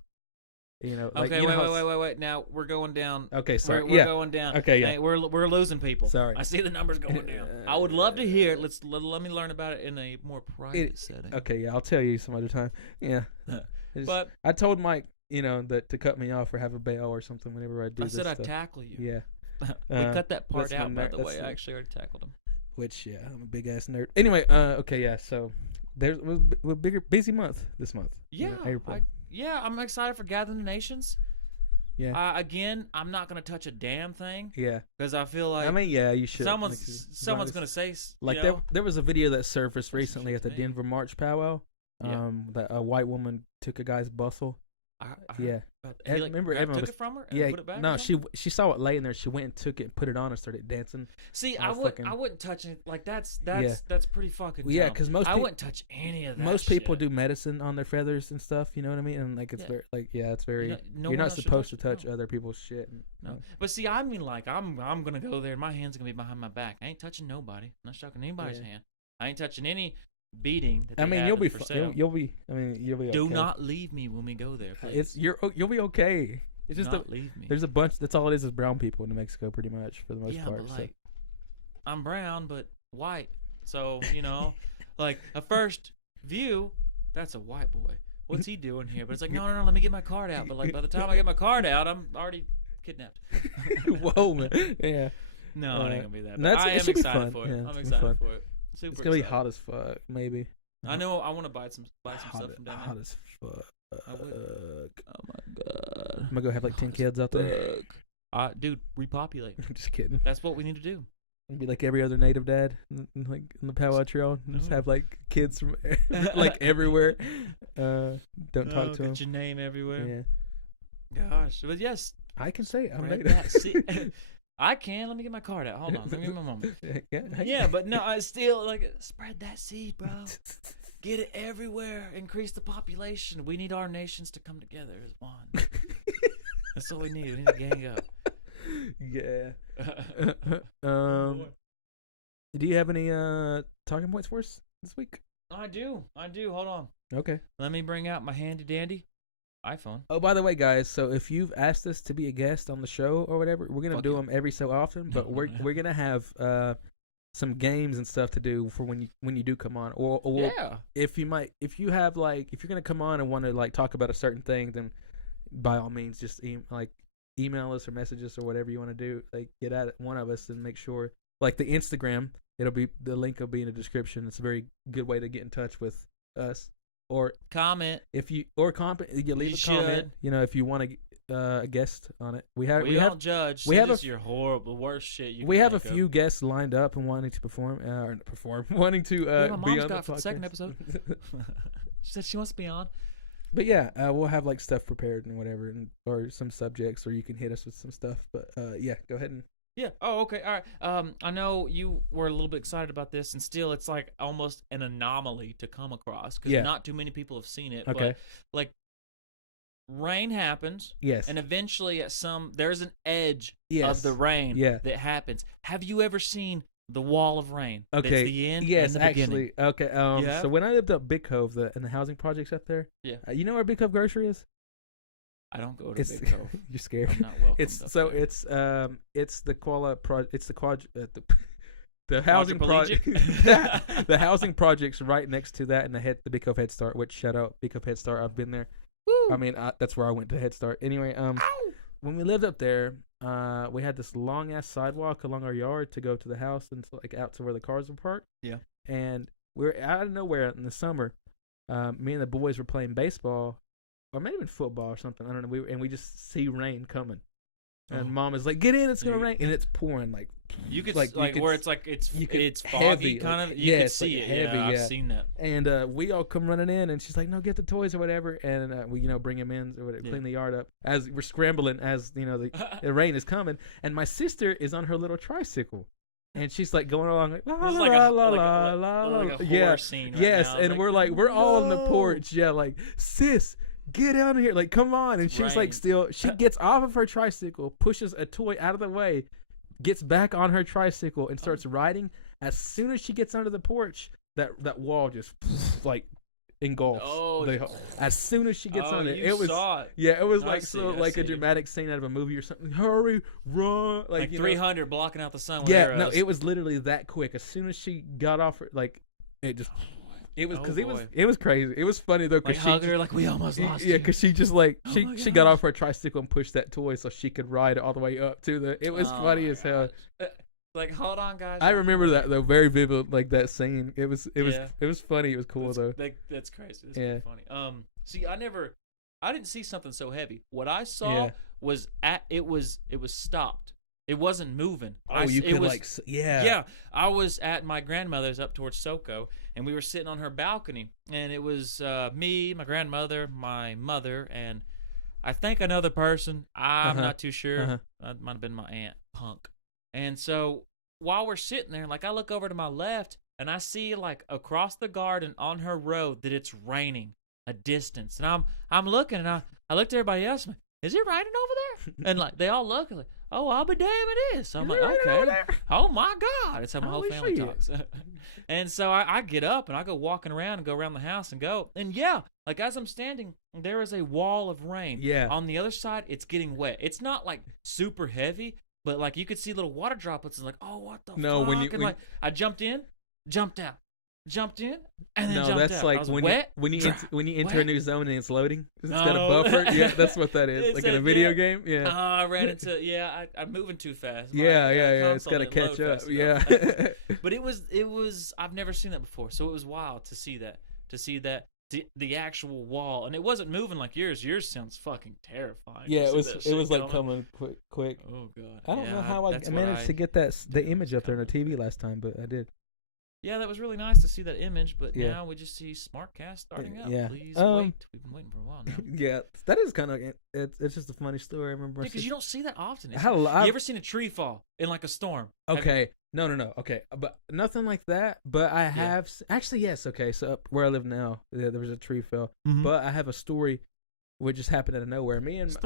You know, like, okay, you know wait. Now we're going down. Okay, sorry. We're going down. Okay, yeah. Hey, we're losing people. Sorry. I see the numbers going down. I would love to hear it. Let me learn about it in a more private setting. Okay, yeah, I'll tell you some other time. Yeah. But I told Mike, you know, that to cut me off or have a bail or something whenever I do this said I'd stuff. tackle you. Yeah. We cut that part that's out, my by the ner- way. that's I the- actually already tackled him. Which, yeah, I'm a big ass nerd. Anyway, okay, yeah, so there's a bigger busy month this month. Yeah, April. I'm excited for Gathering the Nations. Yeah. Again, I'm not gonna touch a damn thing Yeah. because I feel like I mean, yeah, you should. someone's gonna say like there was a video that surfaced recently at the Denver March powwow. That a white woman took a guy's bustle. I Yeah. Remember took everyone it from her and Yeah, put it back. no, or something? she saw it laying there. She went and took it, and put it on, and started dancing. See, I wouldn't touch it. Like that's pretty fucking. Well, yeah, dumb. because most I people, wouldn't touch any of that. most people shit. do medicine on their feathers and stuff. You know what I mean? And like it's very like it's very. No you're one not else should supposed to touch touch it, no. other people's shit. No, but see, I mean, like I'm gonna go there. And my hand's gonna be behind my back. I ain't touching nobody. I'm not shaking anybody's hand. I ain't touching any beating. That I they mean, have you'll be for sale. you'll be. I mean, you'll be. Do okay. not leave me when we go there. Please. You'll be okay. It's Do just not leave me. there's a bunch. That's all it is brown people in Mexico, pretty much for the most part. But so. like, I'm brown but white, so you know, like a first view, that's a white boy. What's he doing here? But it's like, no, let me get my card out. But like, by the time I get my card out, I'm already kidnapped. Whoa, man. Yeah. No, it ain't gonna be that. No, But I it am should be excited fun. for it. Yeah, I'm it's excited fun. for it. Super It's gonna be excited. hot as fuck, maybe. I know. I want to buy some stuff from down Hot there. as fuck. I would. Oh my god. I'm gonna go have like 10 kids out there. Dude, repopulate. I'm just kidding. That's what we need to do. Be like every other native dad, like in the powwow trail, and just have like kids from like everywhere. Don't talk to them. Get your name everywhere. Yeah, Gosh, but yes, I can say it. I'm spread native. that seed. I can. Let me get my card out. Hold on. Let me give me a moment. Yeah, but no, I still like spread that seed, bro. Get it everywhere. Increase the population. We need our nations to come together as one. That's what we need. We need to gang up. Yeah. Do you have any talking points for us this week? I do. Hold on. Okay. Let me bring out my handy dandy iPhone. Oh, by the way, guys, so if you've asked us to be a guest on the show or whatever, we're gonna do them every so often. But we're gonna have some games and stuff to do for when you do come on. Or if you're gonna come on and want to like talk about a certain thing, then by all means just email us or message us or whatever you want to do. Like get at one of us and make sure like the Instagram. The link will be in the description. It's a very good way to get in touch with us. Or comment. You leave a comment. Should. You know, if you want a guest on it, we don't judge. We have your horrible, worst shit. We have a few guests lined up and wanting to wanting to my be mom's on got the for the second podcast. episode. She said she wants to be on. But yeah, we'll have like stuff prepared and whatever, or some subjects, or you can hit us with some stuff. But yeah, go ahead and. Yeah. Oh, okay. All right. I know you were a little bit excited about this, and still, it's like almost an anomaly to come across because not too many people have seen it. Okay. But like, rain happens. Yes. And eventually, there's an edge Yes. of the rain. Yeah. That happens. Have you ever seen the wall of rain? Okay. That's the end. Yes, and the beginning. actually. Okay. So when I lived up Big Cove, and the housing projects up there. Yeah. You know where Big Cove Grocery is? I don't go to Big Cove. You're scared. I'm not welcome. It's the the housing project. The housing project's right next to that, and the Big Cove Head Start. Which shout out Big Cove Head Start. I've been there. Woo. I mean, that's where I went to Head Start. Anyway, when we lived up there, we had this long ass sidewalk along our yard to go to the house and like out to where the cars were parked. Yeah. And we're out of nowhere in the summer. Me and the boys were playing baseball, or maybe even football or something. I don't know. We just see rain coming, and Mom is like, "Get in, it's gonna rain," and it's pouring like. You could like where it's like it's foggy heavy, kind of. Like, You could see like it. heavy, I've seen that. And we all come running in, and she's like, "No, get the toys or whatever," and we bring them in, or clean the yard up as we're scrambling, as the rain is coming, and my sister is on her little tricycle. And she's like going along like la la la la la la la. Like a horror scene right yes, now. and we're all on the porch, like, sis, get down here, like, come on. And she's like, she gets off of her tricycle, pushes a toy out of the way, gets back on her tricycle, and starts riding. As soon as she gets under the porch, that wall just like engulfs. As soon as she gets on it, it was like a dramatic scene out of a movie or something. Hurry, run, like 300 blocking out the sun. With yeah, arrows. no, it was literally that quick. As soon as she got off, like it just. It was because it was crazy. It was funny though, because like hugging her like we almost lost. Yeah, because she just like she got off her tricycle and pushed that toy so she could ride all the way up to the. It was funny as hell. Like, hold on, guys. I remember that though, very vivid, like that scene. It was funny. It was cool though. That's crazy. That's pretty funny. See, I didn't see something so heavy. What I saw was it was stopped. It wasn't moving. Yeah. I was at my grandmother's up towards SoCo, and we were sitting on her balcony, and it was me, my grandmother, my mother, and I think another person. I'm not too sure. That might have been my aunt, Punk. And so while we're sitting there, like, I look over to my left, and I see, like, across the garden on her road that it's raining a distance. And I'm looking, and I looked at everybody else. I'm like, is it raining over there? And, like, they all look like, oh, I'll be damn it is. So I'm like, okay. Oh, my God. It's how my whole family talks. And so I get up, and I go walking around and go around the house and go. And, yeah, like, as I'm standing, there is a wall of rain. Yeah. On the other side, it's getting wet. It's not, like, super heavy, but, like, you could see little water droplets. It's like, oh, what the fuck? Like, I jumped in, jumped out. Jumped in and then jumped out. No, that's like when you enter a new zone and it's loading. It's got a buffer. Yeah, that's what that is. Like in a video game. Yeah. I ran into. I'm moving too fast. Yeah. It's got to catch up. Yeah. But it was. I've never seen that before, so it was wild to see that. The actual wall, and it wasn't moving like yours. Yours sounds fucking terrifying. Yeah, it was like coming quick. Oh God. I don't know how I managed to get the image up there on the TV last time, but I did. Yeah, that was really nice to see that image, but now we just see SmartCast starting up. Yeah. Please wait. We've been waiting for a while now. Yeah, that is kind of it's just a funny story. I remember. Because you don't see that often. You ever seen a tree fall in like a storm? Okay. No. Okay, but nothing like that. But I have actually yes. Okay, so up where I live now, there was a tree fell. Mm-hmm. But I have a story which just happened out of nowhere. Me and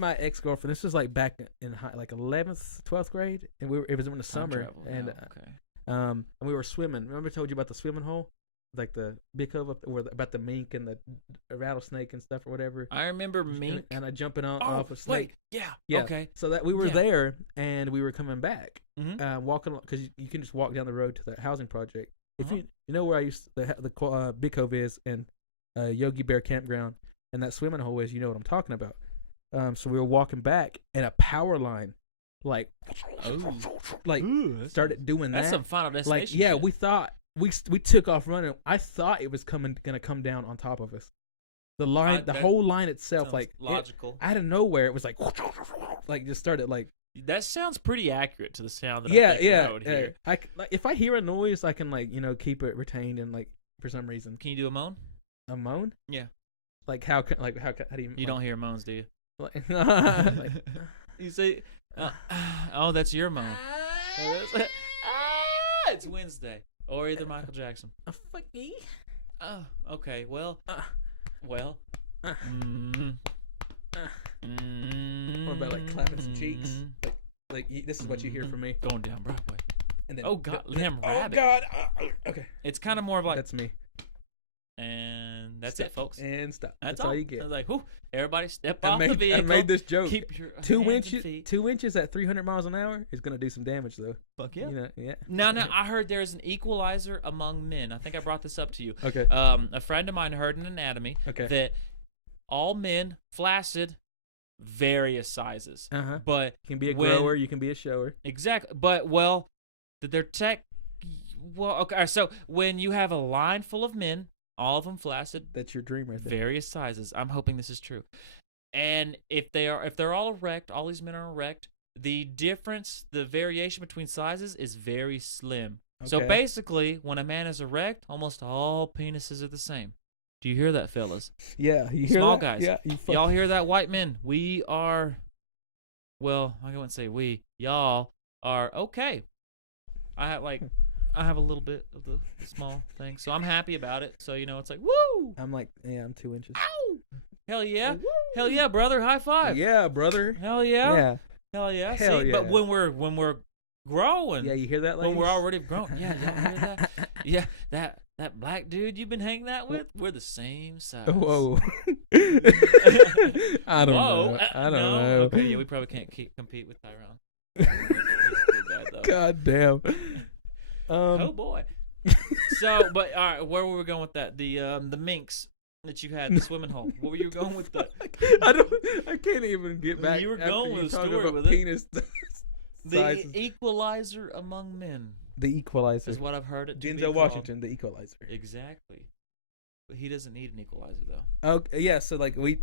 my ex-girlfriend. This was like back in like 11th, 12th grade, and it was in the summer, and and we were swimming. Remember I told you about the swimming hole? Like the big cove up where about the mink and the rattlesnake and stuff or whatever. I remember mink. And I jumping off a snake. Yeah. Okay. So that we were there and we were coming back, mm-hmm. Walking because you can just walk down the road to the housing project. If you know where I used the big cove is and Yogi Bear campground and that swimming hole is, you know what I'm talking about. So we were walking back and a power line. Started doing that. That's some Final Destination. Like, we thought we took off running. I thought it was gonna come down on top of us. The line, the whole line itself, like logical. Out of nowhere, it was like just started like. That sounds pretty accurate to the sound that I would hear. If I hear a noise, I can keep it retained and for some reason. Can you do a moan? A moan? Yeah. How do you? You don't hear moans, do you? Like, you say. That's your moan. It's Wednesday. Or either Michael Jackson. Fuck me. Oh, okay. Well. What about clapping some cheeks? This is what you hear from me. Going down Broadway. And then, oh God, damn rabbit. Oh God. Okay. It's kind of more of like. That's me. And that's it, folks. And stop. That's all you get. I was like, whoo, everybody step off the vehicle. I made this joke. Keep your 2 inches at 300 miles an hour is going to do some damage, though. Fuck yeah. Yeah. Now, I heard there's an equalizer among men. I think I brought this up to you. Okay. A friend of mine heard in anatomy that all men, flaccid, various sizes. But you can be a grower, you can be a shower. Exactly. But, that they're Well, okay. So when you have a line full of men, all of them flaccid, That's your dream right there. various sizes. I'm hoping this is true. And if they're all erect, all these men are erect. The difference, the variation between sizes is very slim. So Okay. basically, when a man is erect, almost all penises are the same. Do you hear that, fellas? Yeah, you hear Small that? guys. Yeah, Y'all hear that, white men? We are, well, I wouldn't say we. Y'all are okay. I have a little bit of the small thing, so I'm happy about it. So it's like, woo! I'm like, yeah, I'm 2 inches. Ow! Hell yeah! Woo! Hell yeah, brother! High five! Yeah, brother. Hell yeah! Yeah. Hell yeah! Hell See, yeah. but when we're growing, Yeah, you hear that, ladies? when we're already grown, yeah, y'all hear that? Yeah, that black dude you've been hanging out with, we're the same size. Whoa. I don't Whoa! know. I don't no? know. Okay, yeah, we probably can't compete with Tyrone. He's pretty bad, though. God damn. Oh boy. So, but all right, where were we going with that? The minks that you had, the swimming hole. What were you going with that? I can't even get back. You were after going you with a talk story about with it. penis The sizes. equalizer among men The Equalizer. is what I've heard it to be Denzel called. Washington, the Equalizer. Exactly. But he doesn't need an equalizer though. Okay, yeah. So like I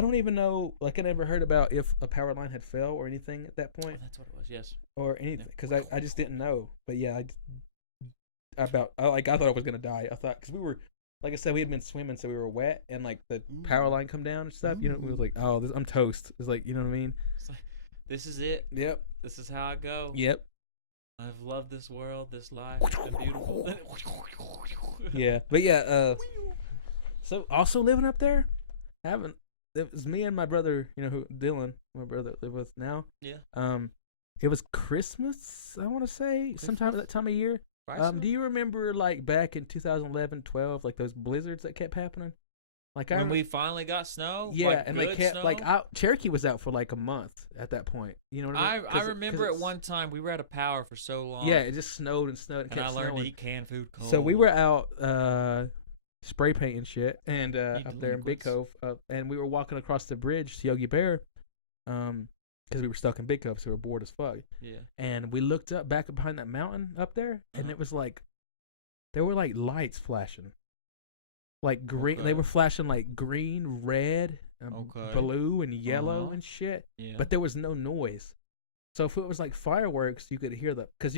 don't even know. Like I never heard about if a power line had fell or anything at that Oh, point that's what it was. Yes. or anything because I just didn't know. But yeah, I thought I was gonna die. I thought because we were. Like I said, we had been swimming, so we were wet, and like the power line come down and stuff. We was like, "Oh, I'm toast." It's like, you know what I mean? It's like, this is it. Yep. This is how I go. Yep. I've loved this world, this life. It's been beautiful. Yeah, but yeah. So also living up there, it was me and my brother. Who Dylan, my brother, live with now. Yeah. It was Christmas. I want to say sometime at that time of year. Do you remember like back in 2011, 12, like those blizzards that kept happening? Like when we finally got snow. Yeah, like and they good kept snow? like Cherokee was out for like a month at that point. You know what I mean? I remember at one time we were out of power for so long. Yeah, it just snowed and snowed and and I kept learned snowing. to eat canned food cold. So we were out spray painting shit and up there in Big Cove, delinquents. and we were walking across the bridge to Yogi Bear, because we were stuck in Big Cove, so we were bored as fuck. Yeah. And we looked up back behind that mountain up there, and it was like there were like lights flashing, like green. Okay. They were flashing like green, red, blue, and yellow and shit. Yeah. But there was no noise. So if it was like fireworks, you could hear because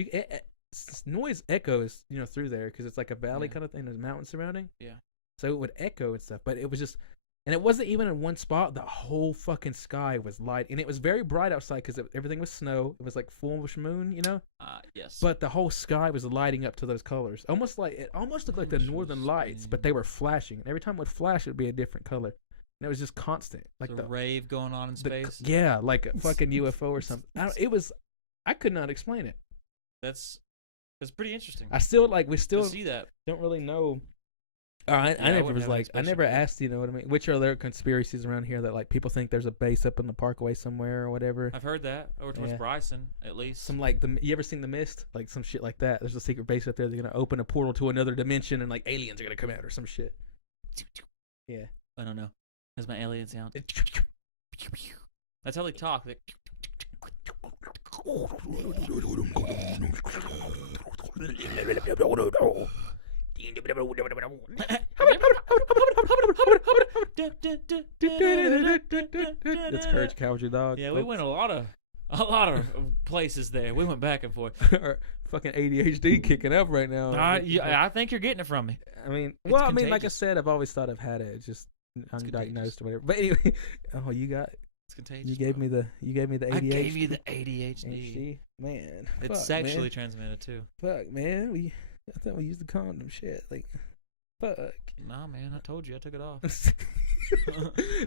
noise echoes, through there because it's like a valley kind of thing. There's mountains surrounding. Yeah. So it would echo and stuff, but it was just, and it wasn't even in one spot. The whole fucking sky was light, and it was very bright outside because everything was snow. It was like full moon, Yes. But the whole sky was lighting up to those colors, almost looked like the northern lights, but they were flashing. And every time it would flash, it would be a different color, and it was just constant, like the rave going on in space. Yeah, like a fucking UFO or something. I could not explain it. That's pretty interesting. We still to see that. don't really know. I never asked, you know what I mean? Which are there conspiracies around here that like people think there's a base up in the Parkway somewhere or whatever? I've heard that over towards Bryson, at least. Some like you ever seen The Mist? Like some shit like that. There's a secret base up there. They're gonna open a portal to another dimension and like aliens are gonna come out or some shit. Yeah. I don't know. That's my alien sound. That's how they talk. That's Courage Cowardly Dog. Yeah, we went a lot of places there. We went back and forth. Fucking ADHD kicking up right now. I think you're getting it from me. I mean, It's like I contagious. said, I've always thought I've had it. It's just undiagnosed contagious. or whatever. But anyway, It's contagious. you gave me the ADHD. I gave you the ADHD. Man, It's fuck, sexually man. transmitted too. Fuck, man. I thought we used the condom. Shit, like, fuck. Nah, man, I told you I took it off.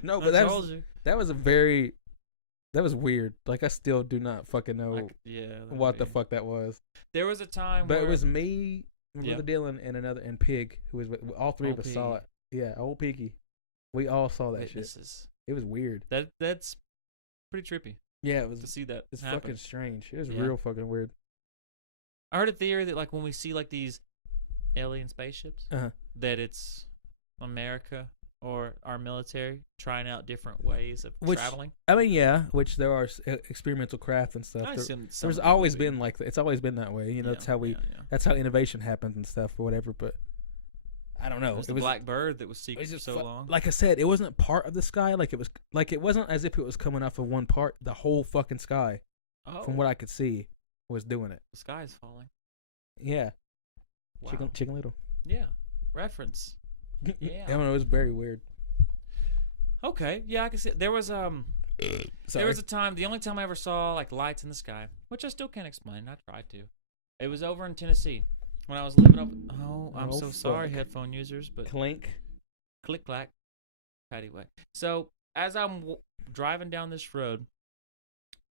No, I but that told was you. that was weird. Like, I still do not fucking know That what the would be- fuck that was. There was a time But where it was me, my Yeah. brother Dylan, and Pig, who was all three of Old us saw Piggy. it. Yeah, old Piggy. We all saw that shit. witnesses. It was weird. That's pretty trippy Yeah, it was. to see that It's happen. fucking strange. It was Yeah. real fucking weird. I heard a theory that like when we see like these alien spaceships, Uh-huh. that it's America or our military trying out different ways of traveling. I mean, yeah, which there are experimental craft and stuff. I assume There's always been like it's always been that way. You know, Yeah. that's how innovation happens and stuff or whatever. But I don't know. It was the black bird that was secret for so long. Like I said, it wasn't part of the sky. Like it wasn't as if it was coming off of one part. The whole fucking sky, from what I could see, was doing it. The sky is falling. Yeah. Wow. Chicken Little. Yeah. Reference. Yeah. I don't know. It was very weird. Okay. Yeah, I can see it. There was a time. The only time I ever saw like lights in the sky, which I still can't explain. I tried to. It was over in Tennessee when I was living up. Oh, I'm so sorry, headphone users. But clink, click clack, patty way. So as I'm driving down this road,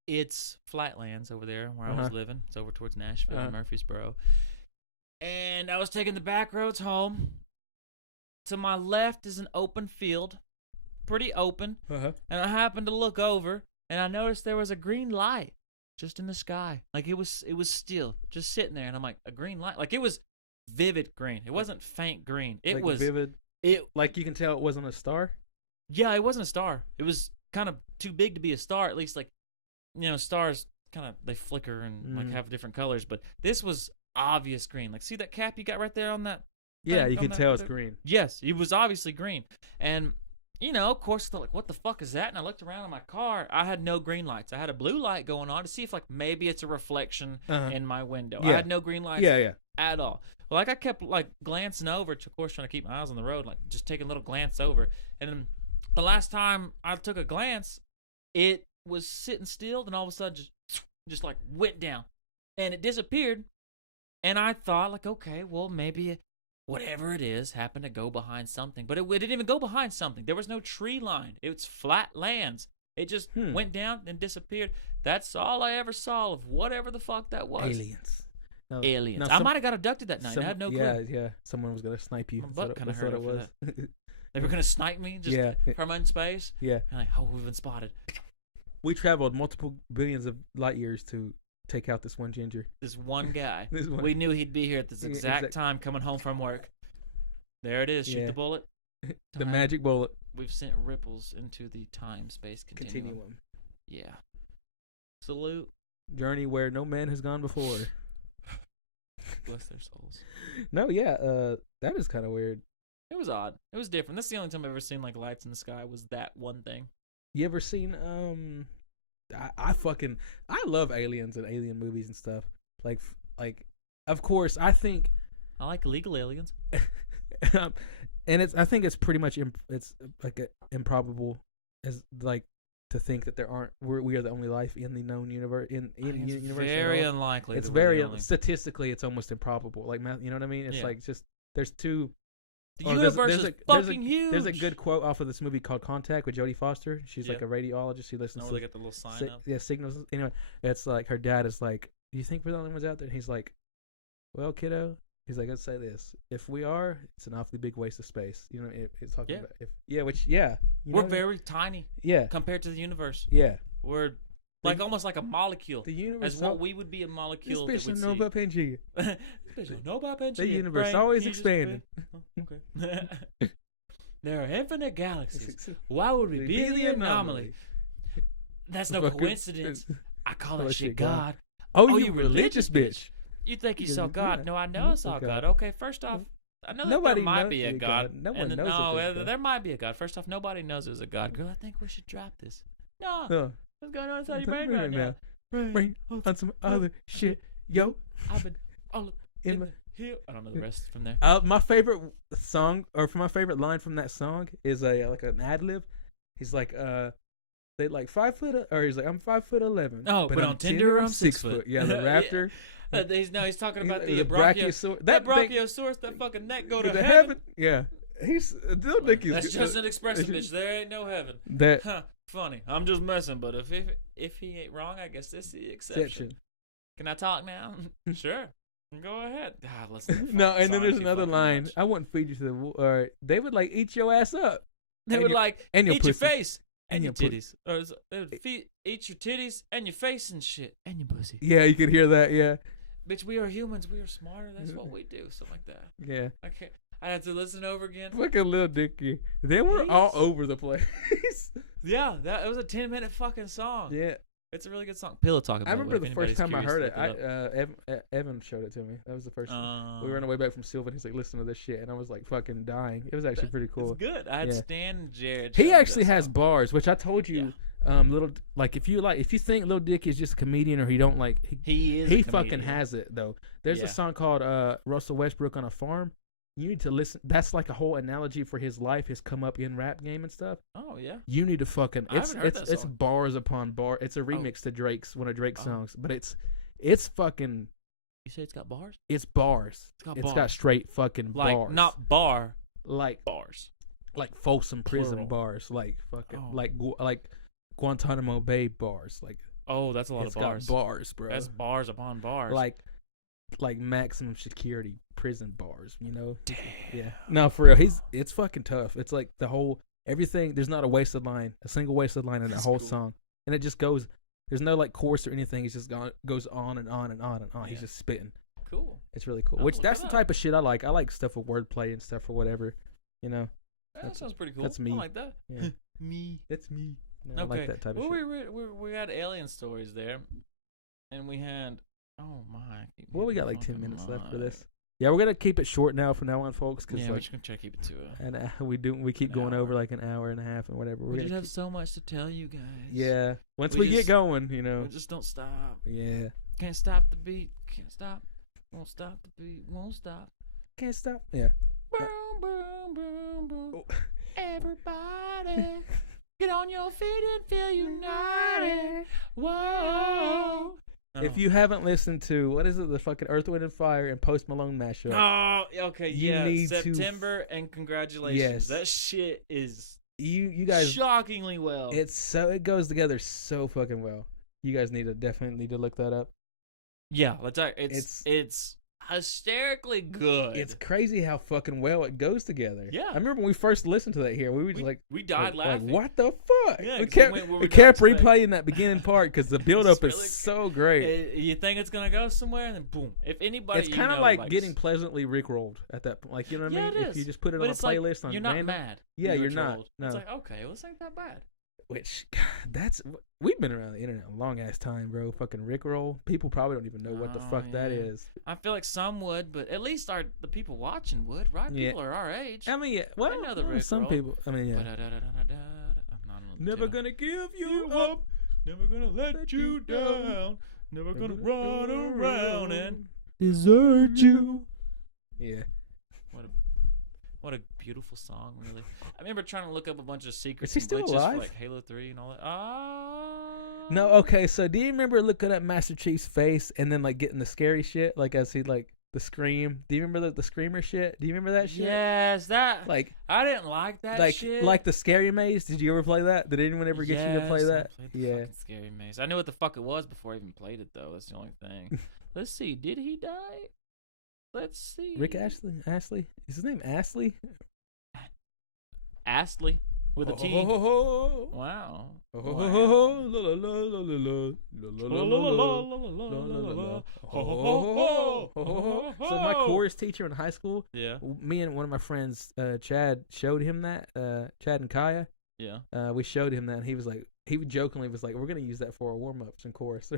it's flatlands over there where I was living. It's over towards Nashville and Murfreesboro. And I was taking the back roads home. To my left is an open field, pretty open. And I happened to look over, and I noticed there was a green light just in the sky. Like it was still just sitting there, and I'm like, a green light? Like it was vivid green. It wasn't faint green. It was vivid. Like you can tell it wasn't a star. Yeah, it wasn't a star. It was kind of too big to be a star. At least like, stars kind of they flicker and like have different colors, but this was obvious green. Like see that cap you got right there on that. Yeah, you can tell it's green. Yes, it was obviously green. And, of course, I thought, like, what the fuck is that? And I looked around in my car. I had no green lights. I had a blue light going on to see if, like, maybe it's a reflection in my window. Yeah. I had no green lights at all. Well, like, I kept, like, glancing over, of course, trying to keep my eyes on the road, like, just taking a little glance over. And then the last time I took a glance, it was sitting still, and all of a sudden just like, went down. And it disappeared. And I thought, like, okay, well, maybe whatever it is happened to go behind something. But it didn't even go behind something. There was no tree line. It was flat lands. It just went down and disappeared. That's all I ever saw of whatever the fuck that was. Aliens. I might have got abducted that night. I had no clue. Yeah. Someone was going to snipe you. My butt kind of hurt it was. They were going to snipe me just from in space. Yeah. And like, oh, we've been spotted. We traveled multiple billions of light years to take out this one ginger. This one guy. We knew he'd be here at this exact time coming home from work. There it is. Shoot the bullet. The magic bullet. We've sent ripples into the time-space continuum. Yeah. Salute. Journey where no man has gone before. Bless their souls. No, yeah. That is kind of weird. It was odd. It was different. That's the only time I've ever seen like lights in the sky was that one thing. You ever seen I love aliens and alien movies and stuff. Like of course I think I like illegal aliens. And I think it's pretty much it's like improbable as like to think that we are the only life in the known universe in universe. Very unlikely. It's very statistically it's almost improbable. Like you know what I mean? It's like just there's two. The universe is fucking huge. There's a good quote off of this movie called Contact with Jodie Foster. She's like a radiologist who listens to they get the little sign up. Yeah, signals. Anyway, it's like her dad is like, "Do you think we're the only ones out there?" And he's like, "Well, kiddo," he's like, "Let's say this: if we are, it's an awfully big waste of space." You know, it's talking about we're very tiny. Yeah, compared to the universe. Yeah, we're like almost like a molecule. The universe as what we would be a molecule. This bitch don't know about Pangea. The universe always expanding. Okay. There are infinite galaxies. Why would we be the anomaly? That's no coincidence. I call that shit God. Oh, you religious bitch. You think you saw God? No, I know I saw God. Okay, first off, I know that there might be a God. No one knows. There might be a God. First off, nobody knows there's a God. Girl, I think we should drop this. No. What's going on inside your brain right now? Brain on some other shit. Yo. I've been all in the hill. I don't know the rest from there. My favorite song, or my favorite line from that song is like an ad lib. He's like, they like 5 foot, or he's like, I'm 5'11". Oh, but on Tinder I'm 6 foot. Yeah, the raptor. He's talking about the brachiosaurus. That brachiosaurus, that fucking neck go to heaven. Yeah, that's just an expressive bitch. There ain't no heaven. Funny. I'm just messing, but if he ain't wrong, I guess this is the exception. Can I talk now? Sure. Go ahead. God, listen. No, and then there's another line. Much. I wouldn't feed you to the. They would like eat your ass up. They would like eat your face and your titties. Or they would eat your titties and your face and shit and your pussy. Yeah, you could hear that. Yeah. bitch, we are humans. We are smarter. That's what we do. Something like that. Yeah. Okay. I have to listen over again. Fucking Lil Dicky. They were all over the place. Yeah, it was a 10-minute fucking song. Yeah. It's a really good song. Pillow Talk about it. I remember the first time I heard it. Evan showed it to me. That was the first time. We were on the way back from Sylvan. He's like, listen to this shit. And I was like fucking dying. It was actually pretty cool. It's good. I had Stan and Jared. He actually has bars, which I told you. If you think Lil Dicky is just a comedian or he don't like, he fucking has it though. There's a song called Russell Westbrook on a Farm. You need to listen. That's like a whole analogy for his life, his come up in rap game and stuff. Oh yeah. You need to fucking. It's song. bars upon bar. It's a remix to one of Drake's songs, but it's fucking. You say it's got bars? It's bars. It's got straight fucking bars. Not bar. Like bars. Like Folsom Prison Plural. bars. Like fucking like Guantanamo Bay bars. Like that's a lot of bars. Got bars, bro. That's bars upon bars. Like maximum security prison bars, you know? Damn. Yeah. No, for real. It's fucking tough. It's like the whole everything. There's not a single wasted line in that whole song, and it just goes. There's no like chorus or anything. It's just goes on and on and on and on. Yeah. He's just spitting. Cool. It's really cool. That's the type of shit I like. I like stuff with wordplay and stuff or whatever. You know. That sounds pretty cool. That's me. I like that. Yeah. Me. That's me. Okay. No, I like that type of shit. We had alien stories there, and we had. Oh my! Well, we got like 10 minutes left for this. Yeah, we're gonna keep it short now from now on, folks. Cause we're just gonna try to keep it to and we keep going over like an hour and a half and whatever. We just have so much to tell you guys. Yeah, once we get going, you know, we just don't stop. Yeah, can't stop the beat. Can't stop. Won't stop the beat. Won't stop. Can't stop. Yeah. Boom, boom, boom, boom. Oh. Everybody, get on your feet and feel united. Whoa. If you haven't listened to, what is it, the fucking Earth, Wind, and Fire and Post Malone mashup. Oh, okay, you September and congratulations. Yes. That shit is you guys shockingly well. It goes together so fucking well. You guys definitely need to look that up. Yeah, it's hysterically good. It's crazy how fucking well it goes together. Yeah. I remember when we first listened to that here, we were just we died laughing. Like, what the fuck? Yeah, we kept replaying that beginning part because the build-up is really so great. You think it's going to go somewhere, and then boom. If anybody It's kind of like getting pleasantly rickrolled at that point. Like, you know what I mean? It is. If you just put it on a playlist on you're random. not mad. Yeah, you're not. No. It's like, okay, well, this ain't that bad. Which, God, we've been around the internet a long ass time, bro. Fucking Rickroll. People probably don't even know what the fuck that is. I feel like some would, but at least the people watching would, right? Yeah. People are our age. I mean, I know the Rickroll. Some people, I mean, yeah. Never gonna give you up. Never gonna let you down. Never gonna run around and desert you. Yeah. What a beautiful song, really. I remember trying to look up a bunch of secrets and glitches for like Halo 3 and all that. No, okay, so do you remember looking at Master Chief's face and then like getting the scary shit? Like as he like the scream. Do you remember the screamer shit? Do you remember that shit? Yes, that like I didn't like that shit. Like the scary maze. Did you ever play that? Did anyone ever get you to play that? I played the fucking scary maze. I knew what the fuck it was before I even played it though. That's the only thing. Let's see. Did he die? Let's see. Rick Astley? Is his name Astley? Astley with a T. Wow. So my chorus teacher in high school, yeah, me and one of my friends, Chad, showed him that. Chad and Kaya. Yeah. We showed him that, and he jokingly was like, "We're gonna use that for our warm ups and chorus."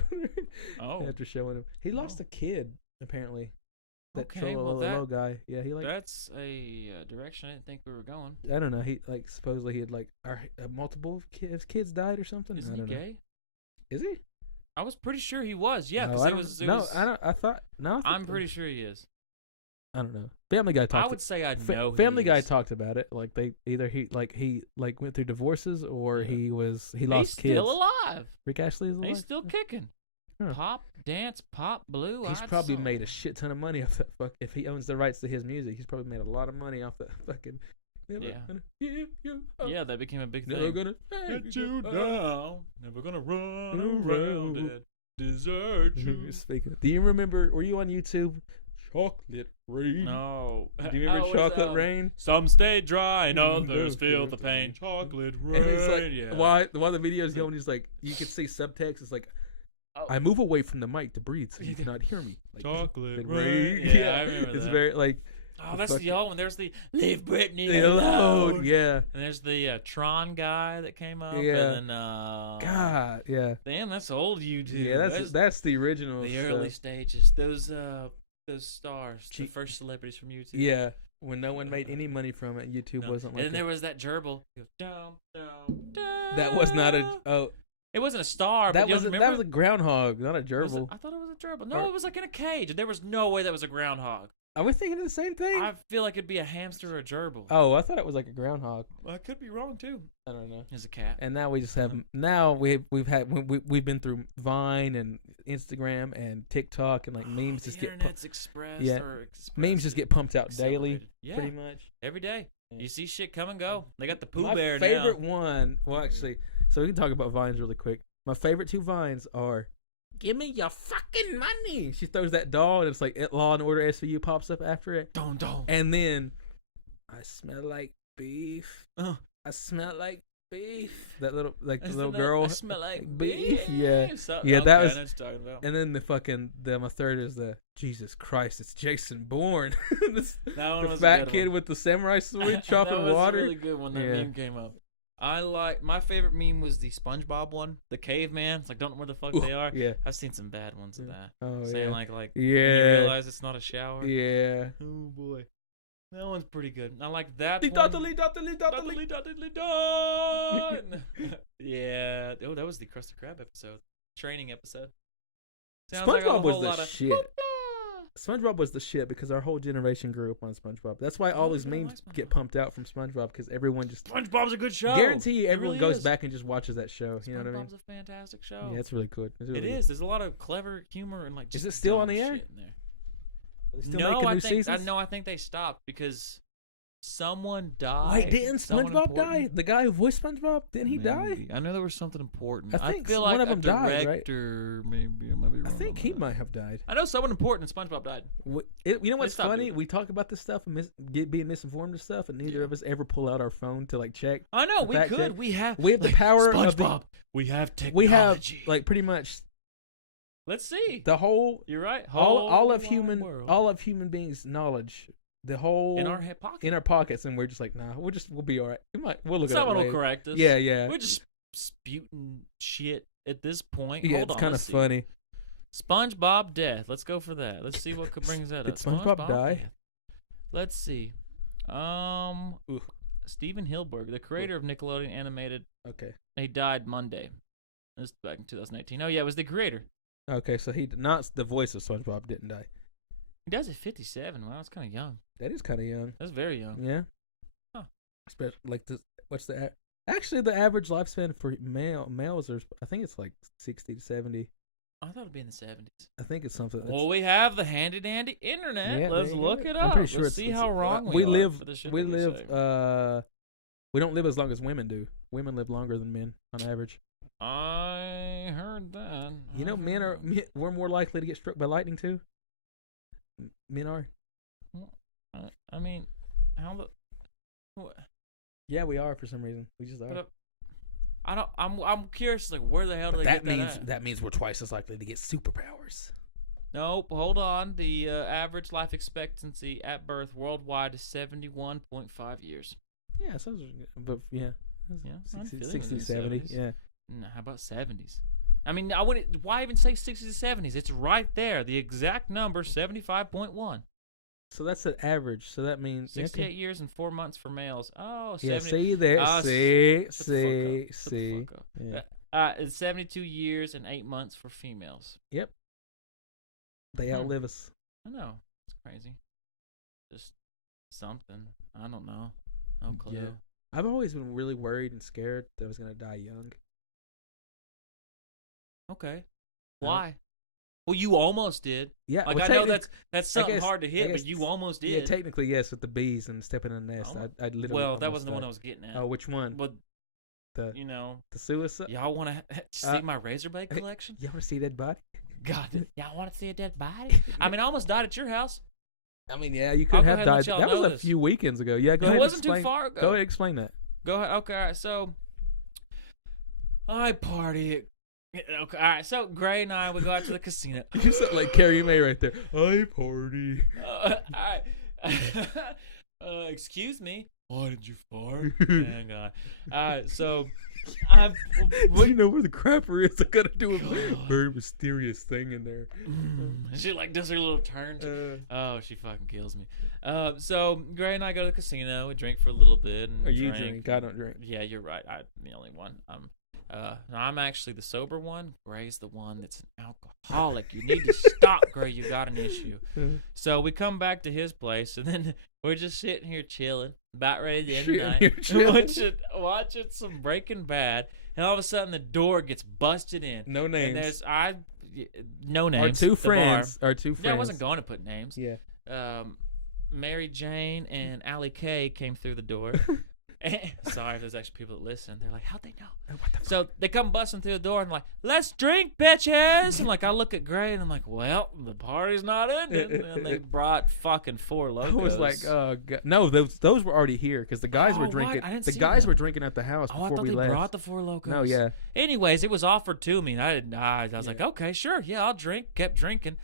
After showing him, he lost a kid apparently. That little guy. Yeah, that's a direction I didn't think we were going. I don't know. He supposedly he had multiple his kids died or something. Isn't he gay? Is he? I was pretty sure he was. Yeah, because I'm pretty sure he is. I don't know. Family Guy talked. I would say I know. Family Guy talked about it. Like he went through divorces or he lost kids. He's still alive. Rick Astley is alive. He's still kicking. Huh. Pop, dance, pop, blue. He's probably made a shit ton of money off that fuck. If he owns the rights to his music, he's probably made a lot of money off that fucking. Yeah, that became a big thing. Never gonna let you down. Never gonna run around and desert you. Speaking. Do you remember? Were you on YouTube? Chocolate Rain. No. Do you remember Chocolate Rain? Some stay dry and others feel the pain. Chocolate Rain. And it's like, why the video's going? He's like, you could see subtext. It's like. I move away from the mic to breathe so you cannot hear me. Like, chocolate rain. Yeah, I remember it's that. very like. Oh, that's the old one. There's the Leave Britney Alone. Alone. Yeah. And there's the Tron guy that came up. Yeah. And then, God. Yeah. damn, that's old YouTube. Yeah. That's the original. the stuff. early stages. Those stars, the first celebrities from YouTube. Yeah. When no one made any money from it, YouTube wasn't like. And then there was that gerbil. He goes, dum, dum, dum. That was not a. Oh. It wasn't a star. That but was that was a groundhog, not a gerbil. I thought it was a gerbil. No, it was like in a cage. There was no way that was a groundhog. Are we thinking of the same thing? I feel like it'd be a hamster or a gerbil. Oh, I thought it was like a groundhog. I could be wrong too. I don't know. It's a cat. And now we just have we've been through Vine and Instagram and TikTok and like memes just get memes just get pumped out daily, pretty much every day. Yeah. You see shit come and go. They got the Pooh My Bear favorite now. one. Well, actually, so we can talk about Vines really quick. My favorite 2 Vines are. Give me your fucking money. She throws that doll and it's like Law and Order SVU pops up after it. Don't. And then I smell like beef. I smell like beef. That little the little girl. I smell like beef. Yeah. Yeah, that was. I know what you're talking about. And then my third is the Jesus Christ. It's Jason Bourne. That one the was fat a good kid one. with the samurai sword chopping that was water. really good when that meme came up. My favorite meme was the SpongeBob one, the caveman. It's like, don't know where the fuck they are. Yeah. I've seen some bad ones of that. Oh, saying yeah. like yeah. you realize it's not a shower. Yeah. Oh boy. That one's pretty good. I like that one. Yeah. Oh, that was the Krusty Krab episode. Training episode. Sounds like a SpongeBob was whole the lot of shit. SpongeBob was the shit because our whole generation grew up on SpongeBob. That's why all these memes get pumped out from SpongeBob because everyone just SpongeBob's a good show. Guarantee you everyone really goes is. back and just watches that show. You know what I mean? SpongeBob's a fantastic show. Yeah, it's really cool. It's really It is. There's a lot of clever humor and like. Just Is it still on dumb the air? shit in there. Are they still No, making I new think seasons? I think they stopped because someone died. Wait, didn't Someone SpongeBob die? important. The guy who voiced SpongeBob, didn't he die? Maybe. I know there was something important. I think feel one like of them a died, right? director, maybe I might be wrong. I think on he that. might have died. I know someone important and SpongeBob died. You know what's stopped funny? doing it. We talk about this stuff and being misinformed and stuff, and neither of us ever pull out our phone to like check. I know we fact could. check. We have The power of the. SpongeBob. We have technology. We have like pretty much Let's see. the whole You're right. all of Whole human world. all of human beings' knowledge, the whole in our hip pocket. in our pockets, and we're just like, nah, we'll be all right. We'll look at it Someone will later. correct us. Yeah. We're just spewing shit at this point. Yeah, Hold it's on, kind of let's see. funny. SpongeBob death. Let's go for that. Let's see what brings that Did up. SpongeBob die? Death. Let's see. Steven Hilberg, the creator of Nickelodeon animated, Okay. he died Monday. This is back in 2018. Oh yeah, it was the creator. Okay, so he not the voice of SpongeBob didn't die. He dies at 57. Wow, that's kind of young. That is kind of young. That's very young. Yeah. Huh. Especially like actually the average lifespan for males are I think it's like 60 to 70. I thought it'd be in the 70s. I think it's something. Well, we have the handy dandy internet. Yeah, Let's there you look go. it I'm up. pretty sure Let's see how wrong we are live. for the shit We that live. say. We don't live as long as women do. Women live longer than men on average. I heard that. You know, we're more likely to get struck by lightning too. Men are. I mean, how the? What? Yeah, we are for some reason. We just are. I'm curious, like, where the hell do But they that get means that at? we're twice as likely to get superpowers. Nope. Hold on. The average life expectancy at birth worldwide is 71.5 years. Yeah, sounds. But yeah. Yeah, I'm 60, feeling 60 it in 70. 70s. Yeah. No, how about 70s? I mean, I wouldn't. Why even say 60s to 70s? It's right there. The exact number, 75.1. So that's an average. So that means 68 years and 4 months for males. Oh, yeah. 70. See there. See. Shut the See. fuck up. Yeah. It's 72 years and 8 months for females. Yep. They outlive us. I know. It's crazy. Just something. I don't know. No clue. Yeah. I've always been really worried and scared that I was gonna die young. Okay. Why? Well, you almost did. Yeah. Like, well, I know that's something hard to hit, but you almost did. Yeah, technically yes, with the bees and stepping in the nest. I literally. Well, that almost wasn't the one died. I was getting at. Oh, which one? But the the suicide. y'all want to see my Razorback collection? You want to see that body? God, y'all want to see a dead body? I mean, I almost died at your house. I mean, yeah, you could I'll go have ahead and let died. y'all That was know a this. few weekends ago. Yeah, go It ahead. wasn't explain. too far ago. Go ahead, explain that. Go ahead. Okay, all right. So, I party at Okay, all right. So Grae and I, we go out to the casino. You sound like Carrie Mae right there. I party. All right. Excuse me. Why did you fart? Hang on. All right. So, Do you know where the crapper is? I gotta do a very mysterious thing in there. She like does her little turn. Oh, she fucking kills me. So Grae and I go to the casino. We drink for a little bit. And You drink. I don't drink. Yeah, you're right. I'm the only one. I'm actually the sober one. Grae's the one that's an alcoholic. You need to stop, Grae. You got an issue. So we come back to his place, and then we're just sitting here chilling, about ready to end the night, watching some Breaking Bad, and all of a sudden the door gets busted in. No names. And there's no names. Our two friends. Yeah, I wasn't going to put names. Yeah. Mary Jane and Allie Kay came through the door. Sorry if there's actually people that listen. They're like, how'd they know? So they come busting through the door and like, let's drink, bitches. And like, I look at Grae and I'm like, well, the party's not ending. And they brought fucking 4 Locos. I was like, oh god, no, those were already here because the guys were drinking. The guys were drinking at the house before we left. They brought the 4 Locos. No, yeah. Anyways, it was offered to me, and I was like, okay, sure, yeah, I'll drink. Kept drinking.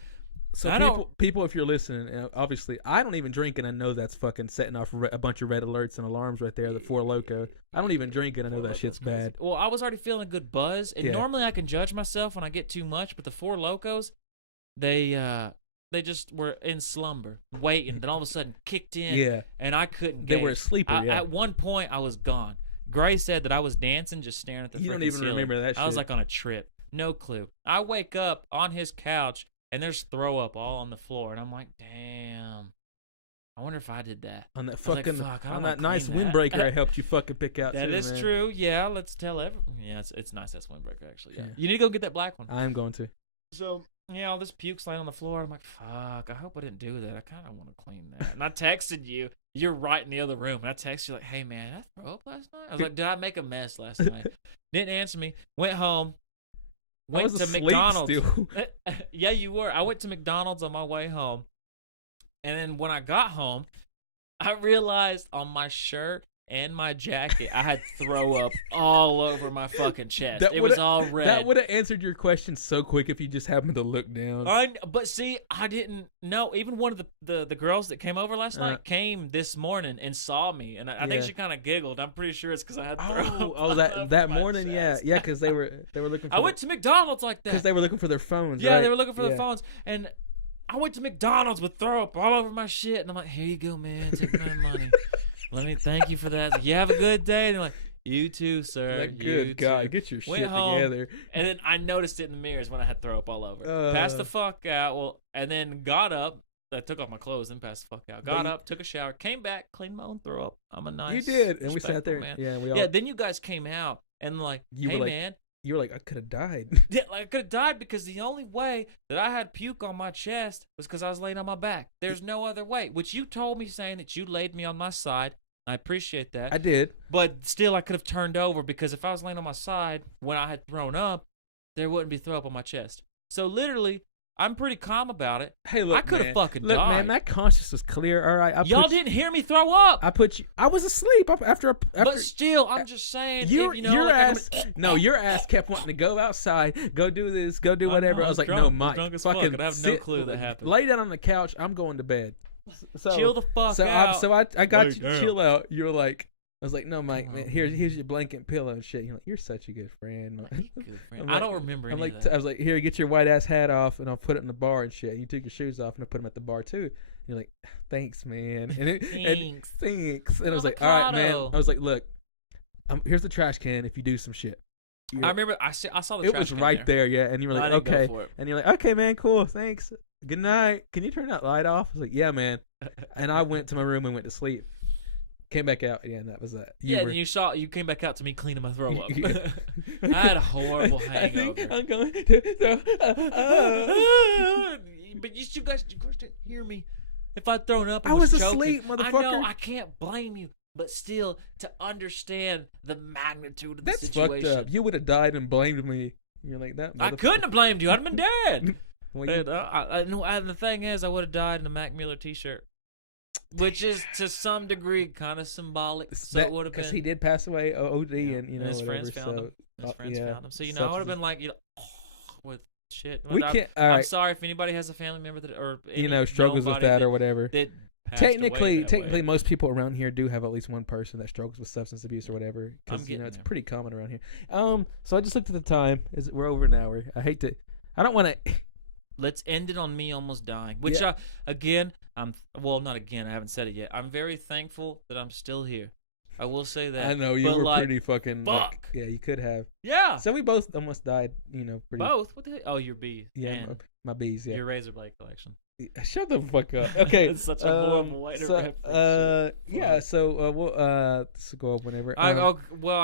So people, if you're listening, obviously, I don't even drink, and I know that's fucking setting off a bunch of red alerts and alarms right there. The 4 Loco. I don't even drink, and I know that shit's bad. Well, I was already feeling a good buzz, and normally I can judge myself when I get too much, but the 4 Locos, they just were in slumber, waiting. Then all of a sudden kicked in, and I couldn't. They were asleep. At one point, I was gone. Grae said that I was dancing, just staring at the. You don't even remember that shit. I was like on a trip, no clue. I wake up on his couch. And there's throw up all on the floor, and I'm like, damn. I wonder if I did that. On that fucking, on that nice windbreaker I helped you fucking pick out. That is true. Yeah, let's tell everyone. Yeah, it's nice. That's windbreaker actually. Yeah. You need to go get that black one. I'm going to. So yeah, all this puke's laying on the floor. I'm like, fuck. I hope I didn't do that. I kind of want to clean that. And I texted you. You're right in the other room. And I texted you like, hey man, did I throw up last night? I was like, did I make a mess last night? Didn't answer me. Went home. Went to McDonald's. Yeah, you were. I went to McDonald's on my way home. And then when I got home, I realized on my shirt and my jacket, I had throw up all over my fucking chest. It was all red. That would have answered your question so quick if you just happened to look down. But see, I didn't know. Even one of the girls that came over last night came this morning and saw me, and I think she kind of giggled. I'm pretty sure it's because I had throw up. Oh, that morning, chest. yeah, because they were looking. I went to McDonald's like that because they were looking for their phones. Yeah, right? They were looking for their phones, and I went to McDonald's with throw up all over my shit, and I'm like, here you go, man, take my money. Let me thank you for that. Like, you have a good day. And they're like, you too, sir. Like, good God, get your shit together. And then I noticed it in the mirrors when I had throw up all over. Passed the fuck out. Well, and then got up. I took off my clothes and passed the fuck out. Got up, took a shower, came back, cleaned my own throw up. I'm a nice. You did, and we sat there. Man. Yeah, Yeah. Then you guys came out and like, hey man. You were like, I could have died. Yeah, like I could have died because the only way that I had puke on my chest was because I was laying on my back. There's no other way. Which you told me saying that you laid me on my side. I appreciate that. I did. But still, I could have turned over because if I was laying on my side when I had thrown up, there wouldn't be throw up on my chest. So literally, I'm pretty calm about it. Hey, look, I could have fucking died. Look, man, that conscience was clear. All right, y'all didn't hear me throw up. I was asleep after. But still, I'm just saying. Your ass. No, your ass kept wanting to go outside, go do this, go do whatever. I was like, drunk, no, Mike, drunk as fucking fuck. I have no clue that happened. Lay down on the couch. I'm going to bed. So, chill the fuck out. I got you to chill out. You were like. I was like, no, Mike, man, here's your blanket and pillow and shit. You're like, you're such a good friend. Good friend. I don't remember any of that. I was like, here, get your white ass hat off, and I'll put it in the bar and shit. And you took your shoes off, and I put them at the bar too. And you're like, thanks, man. Thanks. And I was like, all right, man. I was like, look, here's the trash can if you do some shit. I remember I saw the trash can. It was right there, yeah. And you were like, okay. And you're like, okay, man, cool, thanks. Good night. Can you turn that light off? I was like, yeah, man. And I went to my room and went to sleep. Came back out, and that was that. You came back out to me cleaning my throw up. I had a horrible hangover. I'm going to but you guys didn't hear me. If I'd thrown up, I was choking. asleep, motherfucker. I know, I can't blame you, but still, to understand the magnitude of the situation. That's fucked up. You would have died and blamed me. You're like that. I couldn't have blamed you. I'd have been dead. And the thing is, I would have died in a Mac Miller t-shirt. which is to some degree kind of symbolic. So it would have been because he did pass away OD, and and his friends found him. His friends found him. So I would have been like, with shit. We can't. All right. I'm sorry if anybody has a family member that, or struggles with that or whatever. That Technically, most people around here do have at least one person that struggles with substance abuse or whatever. Because it's pretty common around here. So I just looked at the time. We're over an hour. I don't want to. Let's end it on me almost dying. Which not again. I haven't said it yet. I'm very thankful that I'm still here. I will say that. I know you were pretty fucking. Fuck. Yeah, you could have. Yeah. So we both almost died. Pretty. Both. What the heck? Oh, your bees. Yeah, my bees. Yeah. Your razor blade collection. Shut the fuck up. Okay. It's such a horrible way to reference. Yeah. So we'll go up whenever. I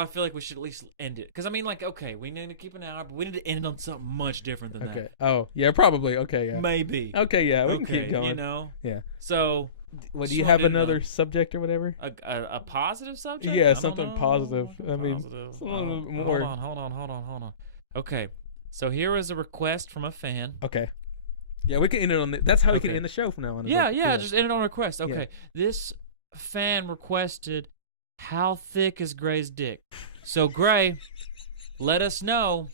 feel like we should at least end it because okay, we need to keep an hour, but we need to end it on something much different than that. Okay. Oh yeah, probably. Okay. Yeah. Maybe. Okay. Yeah. We can keep going. Yeah. So. What do you have another subject or whatever? A positive subject? Yeah, something positive. I mean, positive. A little bit more. Hold on. Okay, so here is a request from a fan. Okay. Yeah, we can end it on that's how we can end the show from now on. Yeah, just end it on request. Okay, this fan requested, how thick is Grae's dick? So Grae, let us know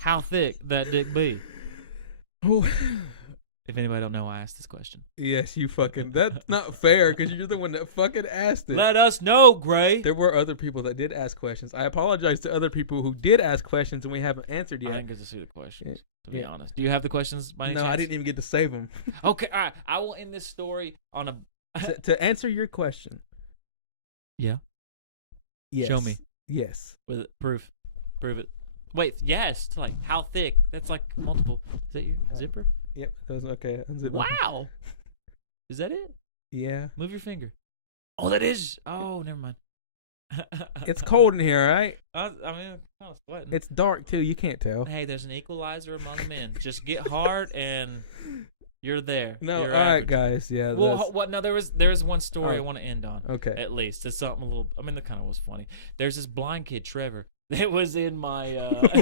how thick that dick be. If anybody don't know, I asked this question. Yes, you fucking. That's not fair because you're the one that fucking asked it. Let us know, Grae. There were other people that did ask questions. I apologize to other people who did ask questions and we haven't answered yet. I didn't get to see the questions, to be honest. Do you have the questions by any chance? No, I didn't even get to save them. Okay, all right. I will end this story on a... to answer your question. Yeah? Yes. Show me. Yes. With proof. Prove it. Wait, yes. Like, how thick? That's like multiple. Is that your zipper? Yep, that was okay. Wow. Is that it? Yeah. Move your finger. Oh, that is. Oh, never mind. It's cold in here, all right? I mean, I'm kind of sweating. It's dark, too. You can't tell. Hey, there's an equalizer among men. Just get hard and you're there. No, you're all right, average. Guys. Yeah. Well, no, there is one story I want to end on. Okay. At least. It's something a little, I mean, that kind of was funny. There's this blind kid, Trevor, that was in my...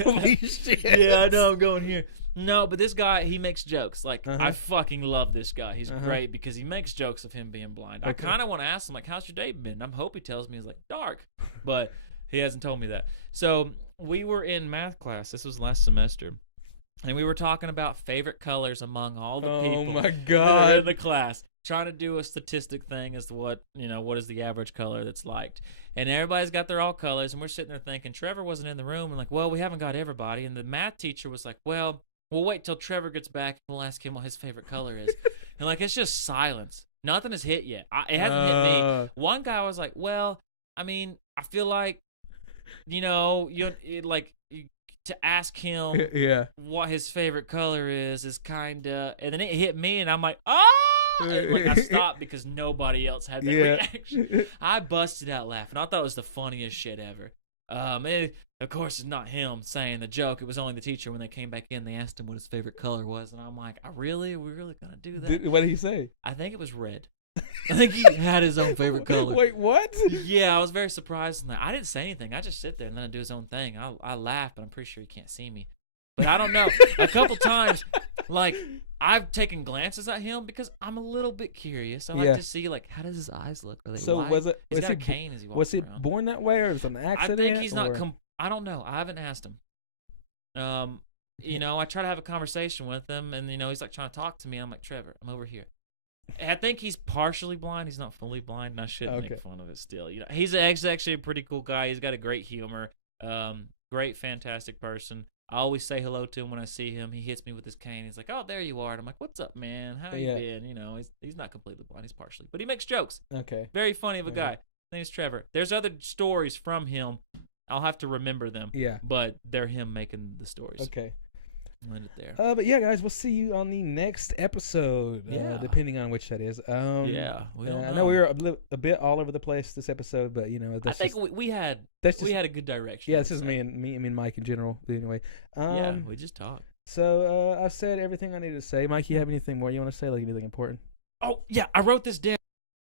Holy shit. Yeah, I know, I'm going here. No, but this guy, he makes jokes. Like, I fucking love this guy. He's great because he makes jokes of him being blind. Okay. I kind of want to ask him, like, how's your day been? I hope he tells me he's like, dark. But he hasn't told me that. So we were in math class. This was last semester. And we were talking about favorite colors among all the people. Oh, my that God. were in the class. Trying to do a statistic thing as to what is the average color that's liked. And everybody's got their all colors. And we're sitting there thinking, Trevor wasn't in the room. And like, well, we haven't got everybody. And the math teacher was like, well, we'll wait till Trevor gets back and we'll ask him what his favorite color is. And like, it's just silence. Nothing has hit yet. It hasn't hit me. One guy was like, well, I mean, I feel like, to ask him what his favorite color is kind of, and then it hit me and I'm like, like I stopped because nobody else had that reaction. I busted out laughing. I thought it was the funniest shit ever. Of course, it's not him saying the joke. It was only the teacher. When they came back in, they asked him what his favorite color was, and I'm like, We're really gonna do that? What did he say? I think it was red. I think he had his own favorite color. Wait, what? Yeah, I was very surprised. I didn't say anything. I just sit there and then I do his own thing. I laugh, but I'm pretty sure he can't see me. But I don't know. A couple times, like, I've taken glances at him because I'm a little bit curious. I like to see, like, how does his eyes look? Are they white? He's got a cane as he walks around. Was he born that way or was it an accident? I think he's not. I don't know. I haven't asked him. I try to have a conversation with him, and he's like trying to talk to me. I'm like, Trevor, I'm over here. I think he's partially blind. He's not fully blind, and I shouldn't make fun of it still. He's actually a pretty cool guy. He's got a great humor. Great, fantastic person. I always say hello to him when I see him. He hits me with his cane. He's like, "Oh, there you are." And I'm like, "What's up, man? How you been?" He's not completely blind. He's partially, but he makes jokes. Okay. Very funny of a guy. His name's Trevor. There's other stories from him. I'll have to remember them. Yeah. But they're him making the stories. Okay. I'll end it there. But yeah, guys, we'll see you on the next episode. Depending on which that is. We don't know. I know we were a bit all over the place this episode, but I think we had a good direction. Yeah, this is me and Mike in general. But anyway. We just talked. So I've said everything I needed to say. Mike, you have anything more you want to say? Like anything important? Oh yeah, I wrote this down.